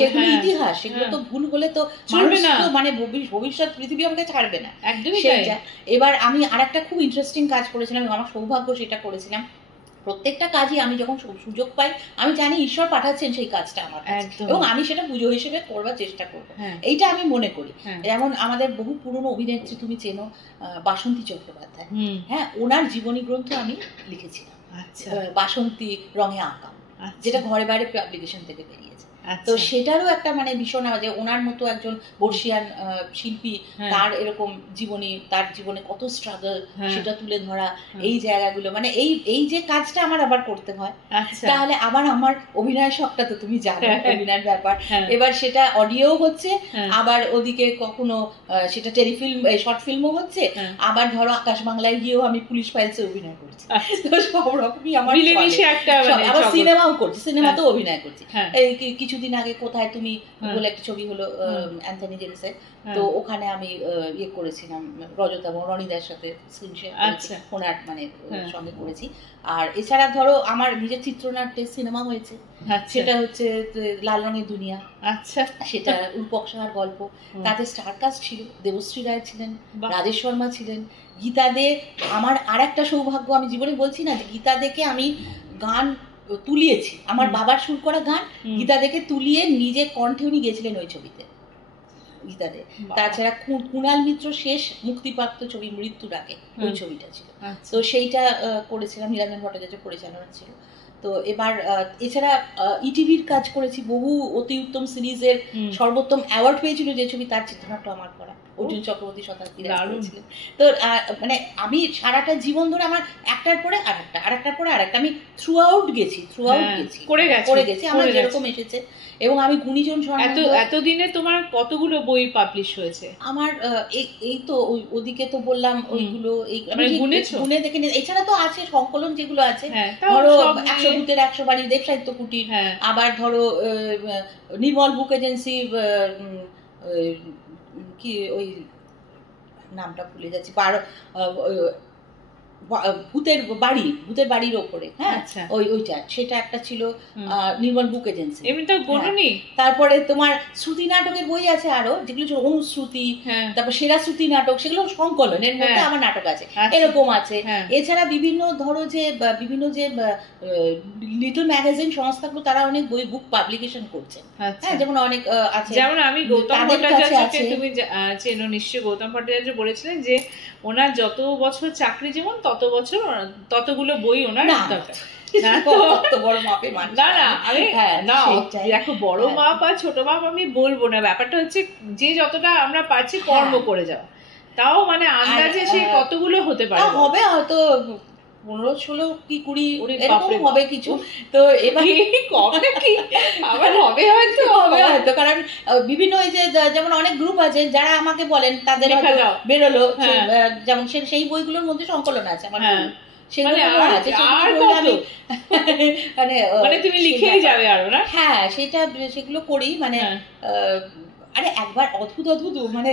সেগুলো ইতিহাস, সেগুলো তো ভুল হলে তো মানে ভবিষ্যৎ পৃথিবী আমাকে ছাড়বে না। এবার আমি আরেকটা খুব ইন্টারেস্টিং কাজ করেছিলাম, আমার সৌভাগ্য সেটা করেছিলাম। প্রত্যেকটা কাজই আমি যখন সুযোগ পাই, আমি জানি ঈশ্বর পাঠাচ্ছেন সেই কাজটা আমার কাছে, এবং আমি সেটা পুজো হিসেবে করবার চেষ্টা করবো, এইটা আমি মনে করি। যেমন আমাদের বহু পুরনো অভিনেত্রী তুমি চেনো, বাসন্তী চট্টোপাধ্যায়, হ্যাঁ, ওনার জীবনী গ্রন্থ আমি লিখেছিলাম, বাসন্তী রঙে আঁকা, যেটা ঘরে বাইরে পাবলিকেশন থেকে বেরিয়েছে। তো সেটারও একটা মানে ভীষণ, যে ওনার মতো একজন বর্ষিয়ান শিল্পী, তার এরকম জীবনী, তার জীবনে কত স্ট্রাগল, সেটা তুলে ধরা, এই জায়গাগুলো, মানে এই যে কাজটা আমার আবার করতে হয়, তাহলে আবার আমার অভিনয় শখটা তো তুমি জানো, অভিনয়ের ব্যাপার। এবার সেটা অডিও হচ্ছে, আবার ওদিকে কখনো সেটা টেলিফিল্ম, শর্ট ফিল্মও হচ্ছে, আবার ধরো আকাশ বাংলায় গিয়েও আমি পুলিশ ফাইলসে অভিনয় করছি। তো সব রকমই আমার, আবার সিনেমাও করছি, সিনেমাতেও অভিনয় করছি। এই কিছুদিন আগে কোথায় তুমি বলে একটা ছবি হলো অ্যান্থনি জেনিসের, তো ওখানে আমি ইয়ে করেছিলাম রজত এবং রনিদার সাথে স্ক্রিন শেয়ার করেছি, ওনার মানে সঙ্গে করেছি। আর এছাড়া ধরো আমার নিজের চিত্রনাট্যের সিনেমা হয়েছে, সেটা হচ্ছে লাল রঙের দুনিয়া, সেটা রূপক সাহার গল্প, তাতে স্টার কাস্ট ছিল, দেবশ্রী রায় ছিলেন, রাজেশ শর্মা ছিলেন, গীতা দে। আমার আর একটা সৌভাগ্য, আমি জীবনে বলছি না যে গীতা দেকে আমি গান তুলিয়েছি, আমার বাবার সুর করা গান গীতা দেখে তুলিয়ে নিজে কণ্ঠে উনি গেছিলেন ওই ছবিতে, গীতা দে। তাছাড়া কুণাল মিত্র শেষ মুক্তিপ্রাপ্ত ছবি মৃত্যুর আগে, ওই ছবিটা ছিল, তো সেইটা করেছিলাম, নীলাঞ্জন ভট্টাচার্য পরিচালনা ছিল। তো এবার এছাড়া ইটিভির কাজ করেছি, বহু অতি উত্তম সিরিজের সর্বোত্তম অ্যাওয়ার্ড পেয়েছিল যে ছবি, তার চিত্রনাট্য আমার করা, অর্জুন চক্রবর্তী শতাব্দী করেছিলেন। তো মানে আমি সারাটা জীবন ধরে আমার একটার পরে আরেকটার পরে আরেকটা আমি থ্রু আউট গেছি করে গেছি আমার যেরকম এসেছে। এবং আমি গুণীজন এতদিনে তোমার কতগুলো বই পাবলিশ হয়েছে? আমার এই তো ওদিকে তো বললাম ওইগুলো গুণে দেখে নিয়ে, এছাড়া তো আছে সংকলন যেগুলো আছে, ধরো 100 ভূতের 100 বাড়ি, দেব সাহিত্য কুটির, আবার ধরো নির্মল বুক এজেন্সি, কি ওই নামটা ভুলে যাচ্ছি, ভূতের বাড়ির ওপরে, হ্যাঁ ওইটা, সেটা একটা ছিল নির্মল বুক এজেন্সি। তারপরে তোমার শ্রুতি নাটকের বই আছে আরো, যেগুলো অনুশ্রুতি, তারপর সেরা শ্রুতি নাটক, সেগুলো সংকলনের মধ্যে আমার নাটক আছে, এরকম আছে। এছাড়া বিভিন্ন ধরো যে বিভিন্ন যে লিটল ম্যাগাজিন সংস্থাগুলো, তারা অনেক বই বুক পাবলিকেশন করছে, হ্যাঁ, যেমন অনেক আছে, যেমন আমি গৌতম ভট্টাচার্যকে, তুমি চেনো নিশ্চয়ই, গৌতম ভট্টাচার্য বলেছিলেন যে ওনার যত বছর চাকরি জীবন তত বছর ততগুলো বই ওনার দরকার। দেখো, বড় মাপ আর ছোট মাপ আমি বলবো না, ব্যাপারটা হচ্ছে যে যতটা আমরা পারছি কর্ম করে যাওয়া, তাও মানে আন্দাজে সে কতগুলো হতে পারে, হবে হয়তো 15-16 কি 20 এরকম হবে কিছু। তো এবার আবার হবে হয়তো, কারণ বিভিন্ন ওই যে যেমন অনেক গ্রুপ আছে যারা আমাকে বলেন তাদের বেরোলো, যেমন সেই বইগুলোর মধ্যে সংকলন আছে আমার, মানে তুমি লিখেই যাবে আরো না? হ্যাঁ, সেগুলো করি, মানে আরে একবার অদ্ভুত মানে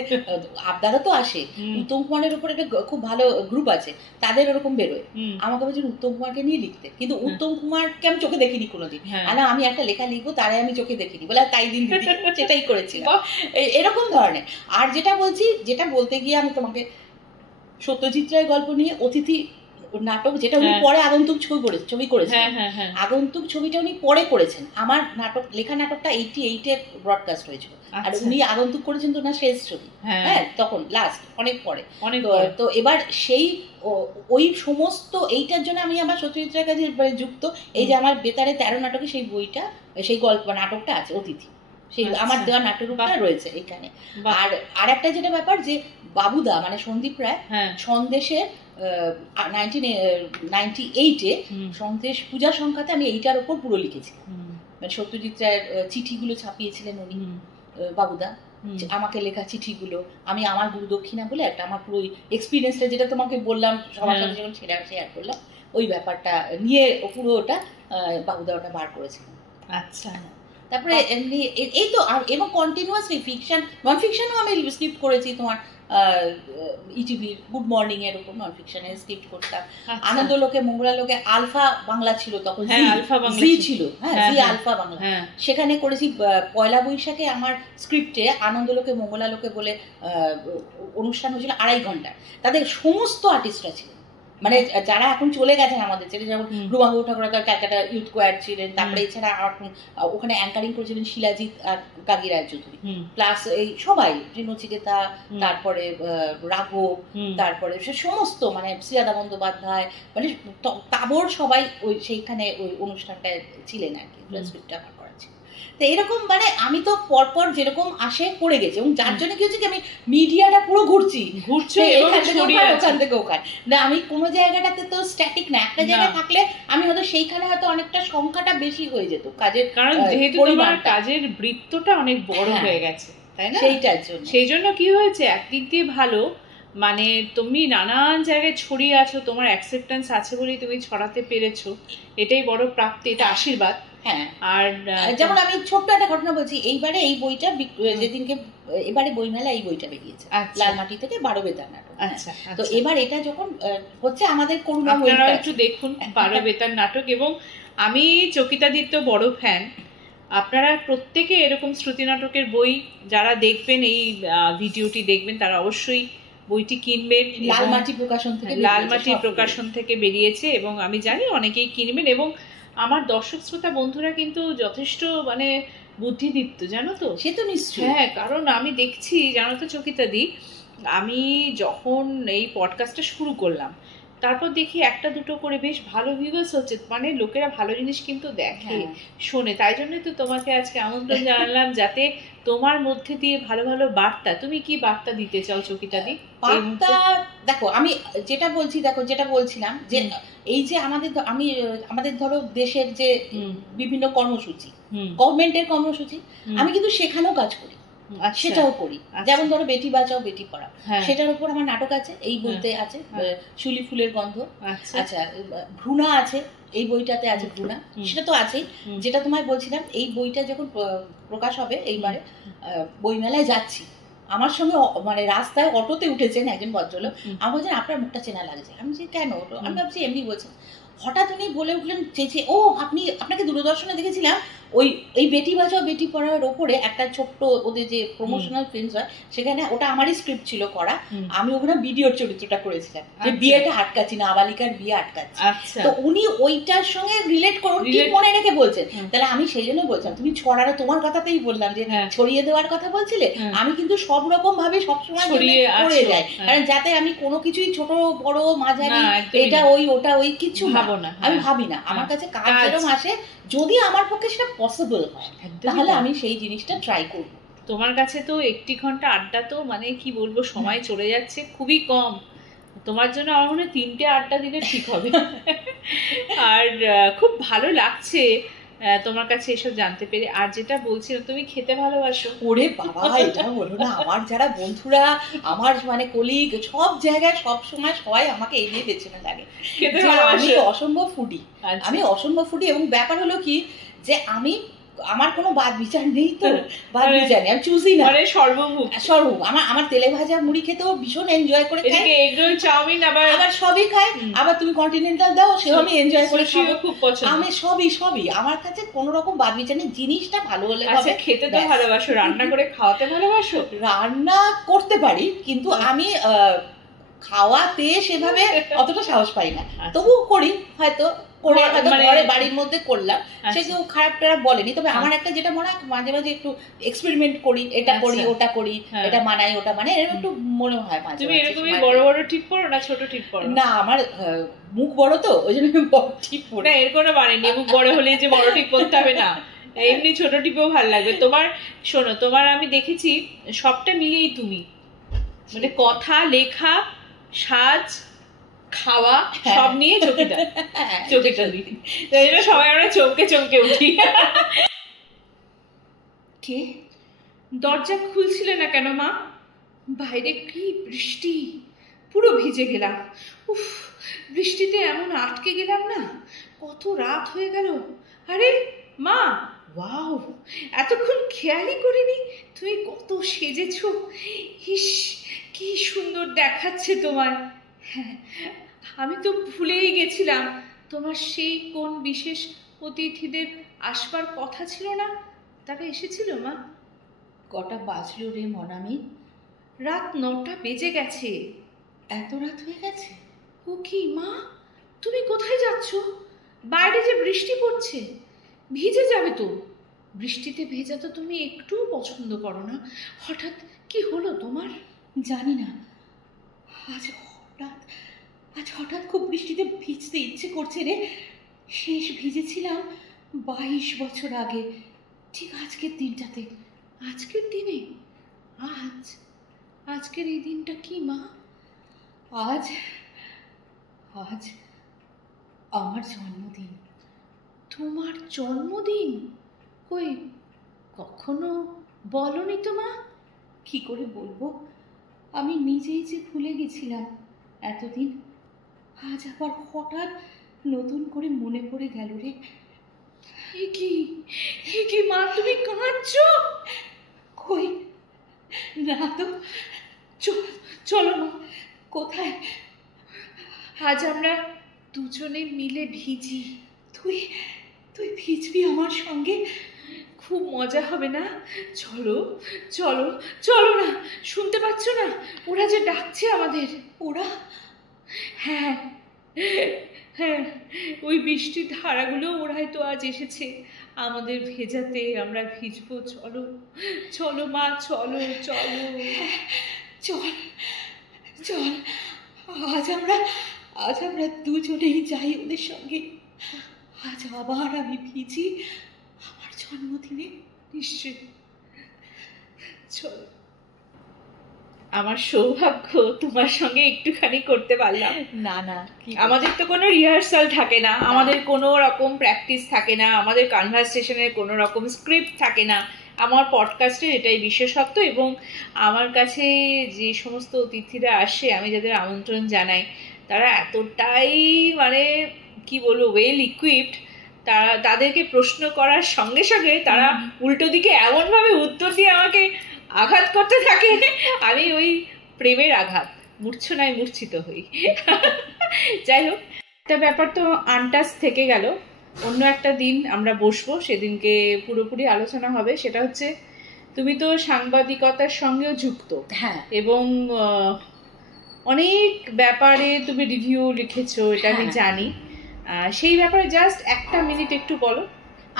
আবদারও তো আসে। উত্তম কুমারের উপর একটা খুব ভালো গ্রুপ আছে, তাদের ওরকম বেরোয়, আমাকে বলছেন উত্তম কুমারকে নিয়ে লিখতে, কিন্তু উত্তম কুমারকে আমি চোখে দেখিনি কোনোদিন, আমি একটা লেখা লিখবো, তারাই আমি চোখে দেখিনি, বলে তাই দিন সেটাই করেছিলাম, এরকম ধরনের। আর যেটা বলতে গিয়ে আমি তোমাকে সত্যজিৎ রায়ের গল্প নিয়ে অতিথি নাটক, যেটা উনি পরে আগন্তুক ছবি করেছেন, আগন্তুক ছবিটা উনি পরে করেছেন, আমার লেখা নাটকটা 88-এ ব্রডকাস্ট হয়েছিল, আর উনি আগন্তুক করেছেন তো না শেষ ছবি, হ্যাঁ, তখন লাস্ট অনেক পরে। তো এবার সেই ওই সমস্ত এইটার জন্য আমি আমার সত্যজিৎ রায়ের কাছে যুক্ত, এই যে আমার বেতারে 13 নাটকে সেই বইটা, সেই গল্প নাটকটা আছে, অতিথি, সেই আমার দেওয়া নাট্যরূপটা রয়েছে এখানে। আর একটা যেটা ব্যাপার, যে বাবুদা মানে সন্দীপ রায় সন্দেশের 1998-এ সন্দেশ পূজা সংখ্যাতে আমি এইটার উপর পুরো লিখেছি, মানে সত্যজিৎ রায়ের চিঠিগুলো ছাপিয়েছিলেন উনি, বাবুদা আমাকে লেখা চিঠিগুলো, আমি আমার গুরু দক্ষিণা বলে একটা আমার পুরো এক্সপিরিয়েন্সটা, যেটা তোমাকে বললাম সবার সাথে যখন শেয়ার করলাম, ওই ব্যাপারটা নিয়ে পুরো ওটা বাবুদা ওটা বার করেছিলেন। আচ্ছা, তারপরে এমনি এই তো, এবং কন্টিনিউয়াসলি ফিকশন নন ফিকশনও আমি স্ক্রিপ্ট করেছি, তোমার ইটিভির গুড মর্নিং এর উপর নন ফিকশনের স্ক্রিপ্ট করতাম, আনন্দলোকে মঙ্গলালোকে আলফা বাংলা ছিল তখন, জি ছিল, হ্যাঁ জি আলফা বাংলা, সেখানে করেছি। পয়লা বৈশাখে আমার স্ক্রিপ্টে আনন্দলোকে মঙ্গলালোকে বলে অনুষ্ঠান হয়েছিল 2.5 ঘন্টা, তাদের সমস্ত আর্টিস্টরা ছিল, মানে যারা এখন চলে গেছেন আমাদের ছেলে, যেমন রুমাঙ্গু ঠাকুর ক্যালকাটা ইউথ কোয়ার ছিলেন, তারপরে এছাড়া ওখানে অ্যাঙ্কারিং করেছিলেন শিলাজিৎ আর কাগি রায়চৌধুরী, প্লাস এই সবাই নচিকেতা, তারপরে রাঘব, তারপরে সে সমস্ত মানে শ্রীরাধা বন্দ্যোপাধ্যায়, মানে তাবর সবাই ওই সেইখানে ওই অনুষ্ঠানটায় ছিলেন আর কি, স্ক্রিপ্টটা আমার করা ছিল। তো এরকম মানে আমি তো পরপর যেরকম আসে করে গেছি, এবং যার জন্য কি হচ্ছে কি আমি মিডিয়াটা পুরো ঘুরছি ওখান থেকে ওখানে, না আমি কোনো জায়গাটাতে তো স্ট্যাটিক না, একটা জায়গায় থাকলে আমি হয়তো সেইখানে হয়তো অনেকটা সংখ্যাটা বেশি হয়ে যেত কাজের, কারণ যেহেতু তোমার কাজের বৃত্তটা অনেক বড় হয়ে গেছে, তাই না? সেই জন্য কি হয়েছে, একদিক দিয়ে ভালো, মানে তুমি নানান জায়গায় ছড়িয়ে আছো, তোমার অ্যাকসেপ্টেন্স আছে বলেই তুমি ছড়াতে পেরেছো, এটাই বড় প্রাপ্তি, এটা আশীর্বাদ। হ্যাঁ, আর যেমন আমি ছোট্ট একটা ঘটনা বলছি, এইবারে এই বইটা যেদিনকে এবারে বইমেলা এই বইটা বেরিয়েছে লালমাটি থেকে 12 বেতার নাটক। আচ্ছা, তো এবার এটা যখন হচ্ছে আমাদের করুণা, আপনারা একটু দেখুন 12 বেতার নাটক, এবং আমি চকিতাদিত্য বড় ফ্যান, আপনারা প্রত্যেকে এরকম শ্রুতি নাটকের বই যারা দেখবেন, এই ভিডিওটি দেখবেন, তারা অবশ্যই বইটি কিনবেন। লালমাটি প্রকাশন থেকে বেরিয়েছে, এবং আমি জানি অনেকেই কিনবেন, এবং আমার দর্শক শ্রোতা বন্ধুরা কিন্তু যথেষ্ট মানে বুদ্ধিদীপ্ত, জানো তো? সে তো নিশ্চয়ই, হ্যাঁ, কারণ আমি দেখছি, জানো তো চকিতাদি, আমি যখন এই পডকাস্টটা শুরু করলাম, তারপর দেখি একটা দুটো করে বেশ ভালো ভিউয়ার্স হচ্ছে, মানে লোকেরা ভালো জিনিস কিন্তু দেখে শোনে। তাই জন্যই তো তোমাকে আজকে আমন্ত্রণ জানালাম, যাতে তোমার মধ্যে দিয়ে ভালো ভালো বার্তা, তুমি কি বার্তা দিতে চাও চকিতা দি? বার্তা দেখো, আমি যেটা বলছি, দেখো যেটা বলছিলাম যে এই যে আমাদের ধরো দেশের যে বিভিন্ন কর্মসূচি, গভর্নমেন্টের কর্মসূচি, আমি কিন্তু সেখানেও কাজ করি, সেটাও করি। যেমন ধরো বেটি বাঁচাও বেটি পড়াও, সেটার উপর আমার নাটক আছে, এই বইতে আছে শিউলি ফুলের গন্ধ। আচ্ছা, ভ্রূণা আছে, এই বইটাতে আছে ভ্রূণা, সেটা তো আছেই। যেটা তোমায় বলছিলাম, এই বইটা যখন প্রকাশ হবে এইবারে বইমেলায় যাচ্ছি, আমার সঙ্গে মানে রাস্তায় অটোতে উঠেছেন একজন ভদ্রলোক, আমার বলছেন আপনার মুখটা চেনা লাগছে। আমি বলছি কেন? আমি ভাবছি এমনি বলছেন। হঠাৎ উনি বলে উঠলেন চেঁচে, ও আপনাকে দূরদর্শনে দেখেছিলাম, এই বেটি বাঁচাও বেটি পড়ার ওপরে একটা ছোট্ট ওদের যে প্রমোশনাল ফিল্মস হয়, সেখানে ওটা আমারই স্ক্রিপ্ট ছিল করা, আমি ওখানে ভিডিওর চরিত্রটা করেছিলাম, যে বিয়েটা আটকাচ্ছি, নাবালিকার বিয়ে আটকাচ্ছি। তো উনি ওইটার সঙ্গে রিলেট করুন ঠিক মনে রেখে বলছেন। তাহলে আমি সেই জন্য বলছিলাম, তুমি ছড়ানো তোমার কথাতেই বললাম যে ছড়িয়ে দেওয়ার কথা বলছিলে, আমি কিন্তু সব রকম ভাবে সবসময় করে যাই, কারণ যাতে আমি কোনো কিছুই ছোট বড় মাঝারি এটা ওই ওটা ওই কিছু ভাবো না, আমি ভাবি না। আমার কাছে কাজ যেরকম আসে, যদি আমার পক্ষে সেটা পসিবল হয় তাহলে আমি সেই জিনিসটা ট্রাই করব। তোমার কাছে তো 1 ঘন্টা আড্ডা তো মানে কি বলবো, সময় চলে যাচ্ছে খুবই কম। তোমার জন্য আমার মনে হয় 3টে আড্ডা দিলে ঠিক হবে। আর খুব ভালো লাগছে তোমার কাছে এসব জানতে পেরে। আর যেটা বলছিলাম, তুমি খেতে ভালোবাসো। ওরে বাবা, এটা বলো না, আমার যারা বন্ধুরা, আমার মানে কলিগ, সব জায়গায় সব সময় সবাই আমাকে এই নিয়ে পেছনে লাগে। আমি অসম্ভব ফুডি, আমি অসম্ভব ফুডি। এবং ব্যাপার হলো কি, যে আমার কোনো বাদ বিচার নেই, তো বাদ বিচার নেই, আমি চুজি না, মানে সর্বভূম। আমার তেলে ভাজা মুড়ি খেতেও ভীষণ এনজয় করে খাই, এগ রোল চাউমিন আবার সবই খাই। আবার তুমি কন্টিনেন্টাল দাও, সেও আমি এনজয় করে খাবো, খুব পছন্দ। আমি সবই আমার কাছে কোনো রকম বাদ বিচার নেই, জিনিসটা ভালো হলে হবে। খেতে তো ভালোবাসো, রান্না করে খাওয়াতে ভালোবাসো? রান্না করতে পারি, কিন্তু আমি খাওয়াতে সেভাবে অতটা সাহস পাই না, তবু করি হয়তো, বাড়ির মধ্যে করলাম, সে কেউ খারাপ টারাপ বলেনি। তবে আমার একটা যেটা মনে হয়, মাঝে মাঝে একটু এক্সপেরিমেন্ট করি, এটা করি ওটা করি, এটা মানাই ওটা মানে, এরকম একটু মনে হয় মাঝে। তুমি এরকমই বড় বড় টিপ পড়ো না ছোট টিপ পড়ো? না, আমার মুখ বড়, তো ওই জন্য বড় টিপ পড়ি না। এর কোনো মানে নেই, মুখ বড় হলে যে বড় টিপ পড়তে হবে না, এমনি ছোট টিপেও ভালো লাগবে তোমার। শোনো, তোমার আমি দেখেছি সবটা মিলিয়েই তুমি, মানে কথা, লেখা, সাজ, খাওয়া সব নিয়ে চকিটা দিই, তাই জন্য সবাই আমরা চমকে উঠি। কে? দরজা খুলছিলে না কেন মা? বাইরে কি বৃষ্টি, পুরো ভিজে গেলাম। উফ, বৃষ্টিতে এমন আটকে গেলাম না, কত রাত হয়ে গেল। আরে মা, ওয়াও, এতক্ষণ খেয়ালই করিনি তুমি কত সেজেছো। ইস, কি সুন্দর দেখাচ্ছে তোমার। হ্যাঁ, আমি তো ভুলেই গেছিলাম, তোমার সেই কোন বিশেষ অতিথিদের আসবার কথা ছিল না, তারা এসেছিল মা? কটা বাজলো রে মনামি? রাত 9টা বেজে গেছে। এত রাত হয়ে গেছে? ও কি মা, তুমি কোথায় যাচ্ছ? বাইরে যে বৃষ্টি পড়ছে, ভিজে যাবে তো। বৃষ্টিতে ভেজা তো তুমি একটুও পছন্দ করো না। হঠাৎ কি হলো তোমার? জানি না, আজ হঠাৎ খুব বৃষ্টিতে ভিজতে ইচ্ছে করছে রে। শেষ ভিজেছিলাম 22 বছর আগে, ঠিক আজকের দিনটাতে। আজকের দিনে? আজকের এই দিনটা কি মা? আজ আমার জন্মদিন। তোমার জন্মদিন? কই, কখনো বলনি তো মা। কি করে বলবো, আমি নিজেই যে ভুলে গেছিলাম এতদিন। আজ আবার হঠাৎ নতুন করে মনে পড়ে গেল রে। কি মা, তুমি কাঁদছো? কই না তো। চলো মা। কোথায়? আজ আমরা দুজনে মিলে ভিজি। তুই ভিজবি আমার সঙ্গে? খুব মজা হবে না? চলো চলো চলো না, শুনতে পাচ্ছ না? ওরা যে ডাকছে আমাদের। ওরা? হ্যাঁ, ওই বৃষ্টির ধারাগুলো ওরাই তো আজ এসেছে আমাদের ভেজাতে। আমরা ভিজবো। চলো চলো মা, চলো চলো। চল, আজ আমরা আজ আমরা দুজনেই যাই ওদের সঙ্গে। আজ আবার আমি ভিজি আমার জন্মদিনে। নিশ্চয়ই চলো। আমার সৌভাগ্য তোমার সঙ্গে একটুখানি করতে পারলাম। না না, আমাদের তো কোনো রিহার্সাল থাকে না, আমাদের কোনো রকম প্র্যাকটিস থাকে না, আমাদের কনভারসেশনের কোনো রকম স্ক্রিপ্ট থাকে না। আমার পডকাস্টের এটাই বিশেষত্ব। এবং আমার কাছে যে সমস্ত অতিথিরা আসে, আমি যাদের আমন্ত্রণ জানাই, তারা এতটাই মানে কি বলবো ওয়েল ইকুইপড, তাদেরকে প্রশ্ন করার সঙ্গে সঙ্গে তারা উল্টো দিকে এমনভাবে উত্তর দিয়ে আমাকে আঘাত করতে থাকে, আমি ওই প্রেমের আঘাত মূর্ছনায় মূর্ছিত হই। যাই হোক, একটা ব্যাপার তো আনটাচ থেকে গেল। অন্য একটা দিন আমরা বসবো, সেদিনকে পুরোপুরি আলোচনা হবে। সেটা হচ্ছে, তুমি তো সাংবাদিকতার সঙ্গেও যুক্ত। হ্যাঁ, এবং অনেক ব্যাপারে তুমি রিভিউ লিখেছো, এটা আমি জানি। সেই ব্যাপারে জাস্ট একটা মিনিট একটু বলো।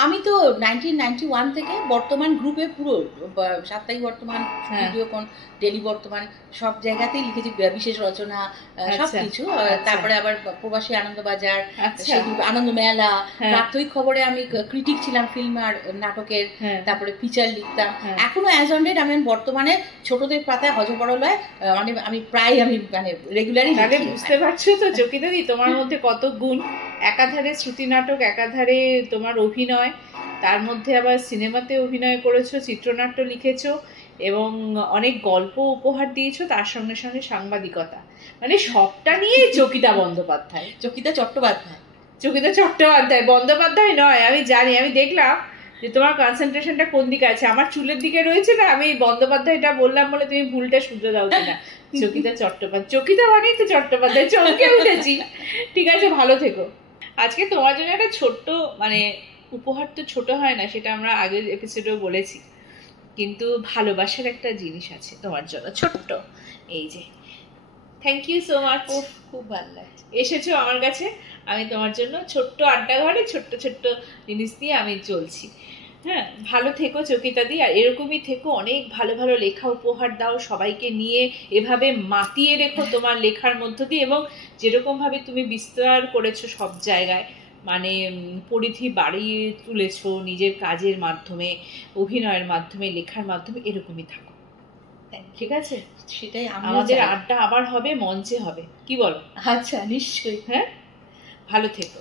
আমি তো 1991 থেকে বর্তমান গ্রুপে পুরো সাপ্তাহিক বর্তমান, ভিডিওকন, ডেলি বর্তমান সব জায়গাতেই লিখেছি, বিশেষ রচনা সবকিছু। তারপরে আবার প্রবাসী আনন্দবাজার, আনন্দ মেলা, প্রাত্যহিক খবরে আমি ক্রিটিক ছিলাম ফিল্ম আর নাটকের, তারপরে ফিচার লিখতাম। এখনো অ্যাজ অন ডেট আমি বর্তমানে ছোটদের পাতায় হজবড়লয় মানে আমি প্রায় মানে রেগুলারই। বুঝতে পারছো তো চকিদাদি, তোমার মধ্যে কত গুণ। একাধারে শ্রুতি নাটক, একাধারে তোমার অভিনয়, তার মধ্যে আবার সিনেমাতে অভিনয় করেছো, চিত্রনাট্য লিখেছো এবং অনেক গল্প উপহার দিয়েছো, তার সঙ্গে সঙ্গে সাংবাদিকতা, মানে সবটা নিয়ে চকিতা বন্দ্যোপাধ্যায়। চকিতা চট্টোপাধ্যায়, বন্দ্যোপাধ্যায় নয়। আমি জানি, আমি দেখলাম যে তোমার কনসেন্ট্রেশনটা কোন দিকে আছে। আমার চুলের দিকে রয়েছে না, আমি বন্দ্যোপাধ্যায়টা বললাম বলে তুমি ভুলটা শুধরে দাও কিনা। চকিতা চট্টোপাধ্যায়, চকিতা মানেই তো চট্টোপাধ্যায়, চমকে উঠেছি। ঠিক আছে, ভালো থেকো। আজকে তোমার জন্য একটা ছোট্ট মানে উপহার, তো ছোট হয় না, সেটা আমরা আগের এপিসোডেও বলেছি, কিন্তু ভালোবাসার একটা জিনিস আছে তোমার জন্য ছোট্ট। এই যে, থ্যাংক ইউ সো মাচ, খুব ভালো লাগছে এসেছো আমার কাছে। আমি তোমার জন্য ছোট্ট আড্ডা ঘরে ছোট্ট ছোট্ট জিনিস দিয়ে আমি চলছি। হ্যাঁ, ভালো থেকো চকিতাদি, আর এরকমই থেকো, অনেক ভালো ভালো লেখা উপহার দাও সবাইকে নিয়ে, এভাবে মাতিয়ে রেখো তোমার লেখার মধ্য দিয়ে। এবং যেরকম ভাবে তুমি বিস্তার করেছো সব জায়গায়, মানে পরিধি বাড়িয়ে তুলেছো নিজের কাজের মাধ্যমে, অভিনয়ের মাধ্যমে, লেখার মাধ্যমে, এরকমই থাকো। ঠিক আছে, সেটাই আমাদের আড্ডা আবার হবে, মঞ্চে হবে, কি বলো? আচ্ছা, নিশ্চয়ই। হ্যাঁ, ভালো থেকো।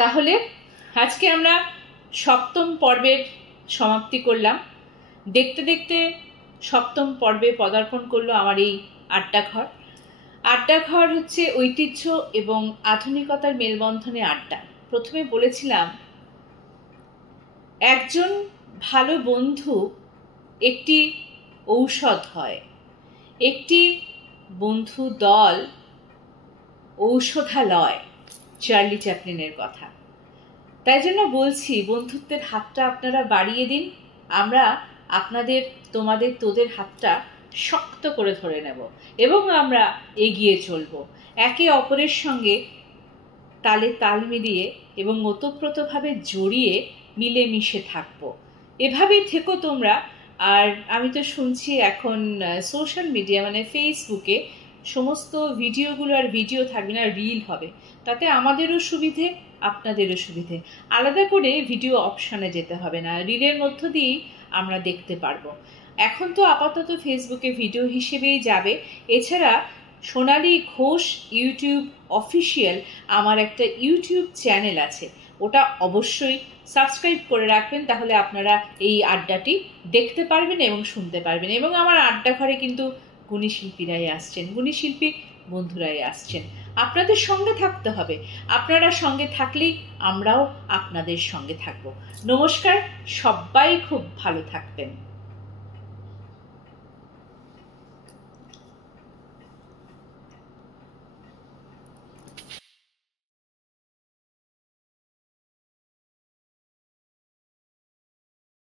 তাহলে আজকে আমরা 7ম পর্বের সমাপ্তি করলাম। দেখতে দেখতে 7ম পর্বে পদার্পণ করলো আমার এই আড্ডাঘর। আড্ডাঘর হচ্ছে ঐতিহ্য এবং আধুনিকতার মেলবন্ধনে আড্ডা। প্রথমে বলেছিলাম, একজন ভালো বন্ধু একটি ঔষধ হয়, একটি বন্ধু দল ঔষধালয়, চার্লি চ্যাপলিনের কথা। তাই জন্য বলছি, বন্ধুত্বের হাতটা আপনারা বাড়িয়ে দিন, আমরা আপনাদের, তোমাদের, তোদের হাতটা শক্ত করে ধরে নেব এবং আমরা এগিয়ে চলব, একে অপরের সঙ্গে তালে তাল মিলিয়ে এবং ওতপ্রোতভাবে জড়িয়ে মিলেমিশে থাকবো। এভাবেই থেকো তোমরা। আর আমি তো শুনছি এখন সোশ্যাল মিডিয়া মানে ফেসবুকে সমস্ত ভিডিওগুলো আর ভিডিও থাকবে না, রিল হবে। তাতে আমাদেরও সুবিধে, আপনাদেরও সুবিধে। আলাদা করে ভিডিও অপশানে যেতে হবে না, রিলের মধ্য দিয়েই আমরা দেখতে পারবো। এখন তো আপাতত ফেসবুকে ভিডিও হিসেবেই যাবে। এছাড়া সোনালী ঘোষ ইউটিউব অফিসিয়াল আমার একটা ইউটিউব চ্যানেল আছে, ওটা অবশ্যই সাবস্ক্রাইব করে রাখবেন, তাহলে আপনারা এই আড্ডাটি দেখতে পারবেন এবং শুনতে পারবেন। এবং আমার আড্ডা ঘরে কিন্তু গুণী শিল্পীরাই আসছেন, গুণী শিল্পী বন্ধুরাই আসছেন। আপনাদের সঙ্গে থাকতে হবে, আপনারা সঙ্গে থাকলেই আমরাও আপনাদের সঙ্গে থাকবো। নমস্কার, সবাই খুব ভালো থাকবেন।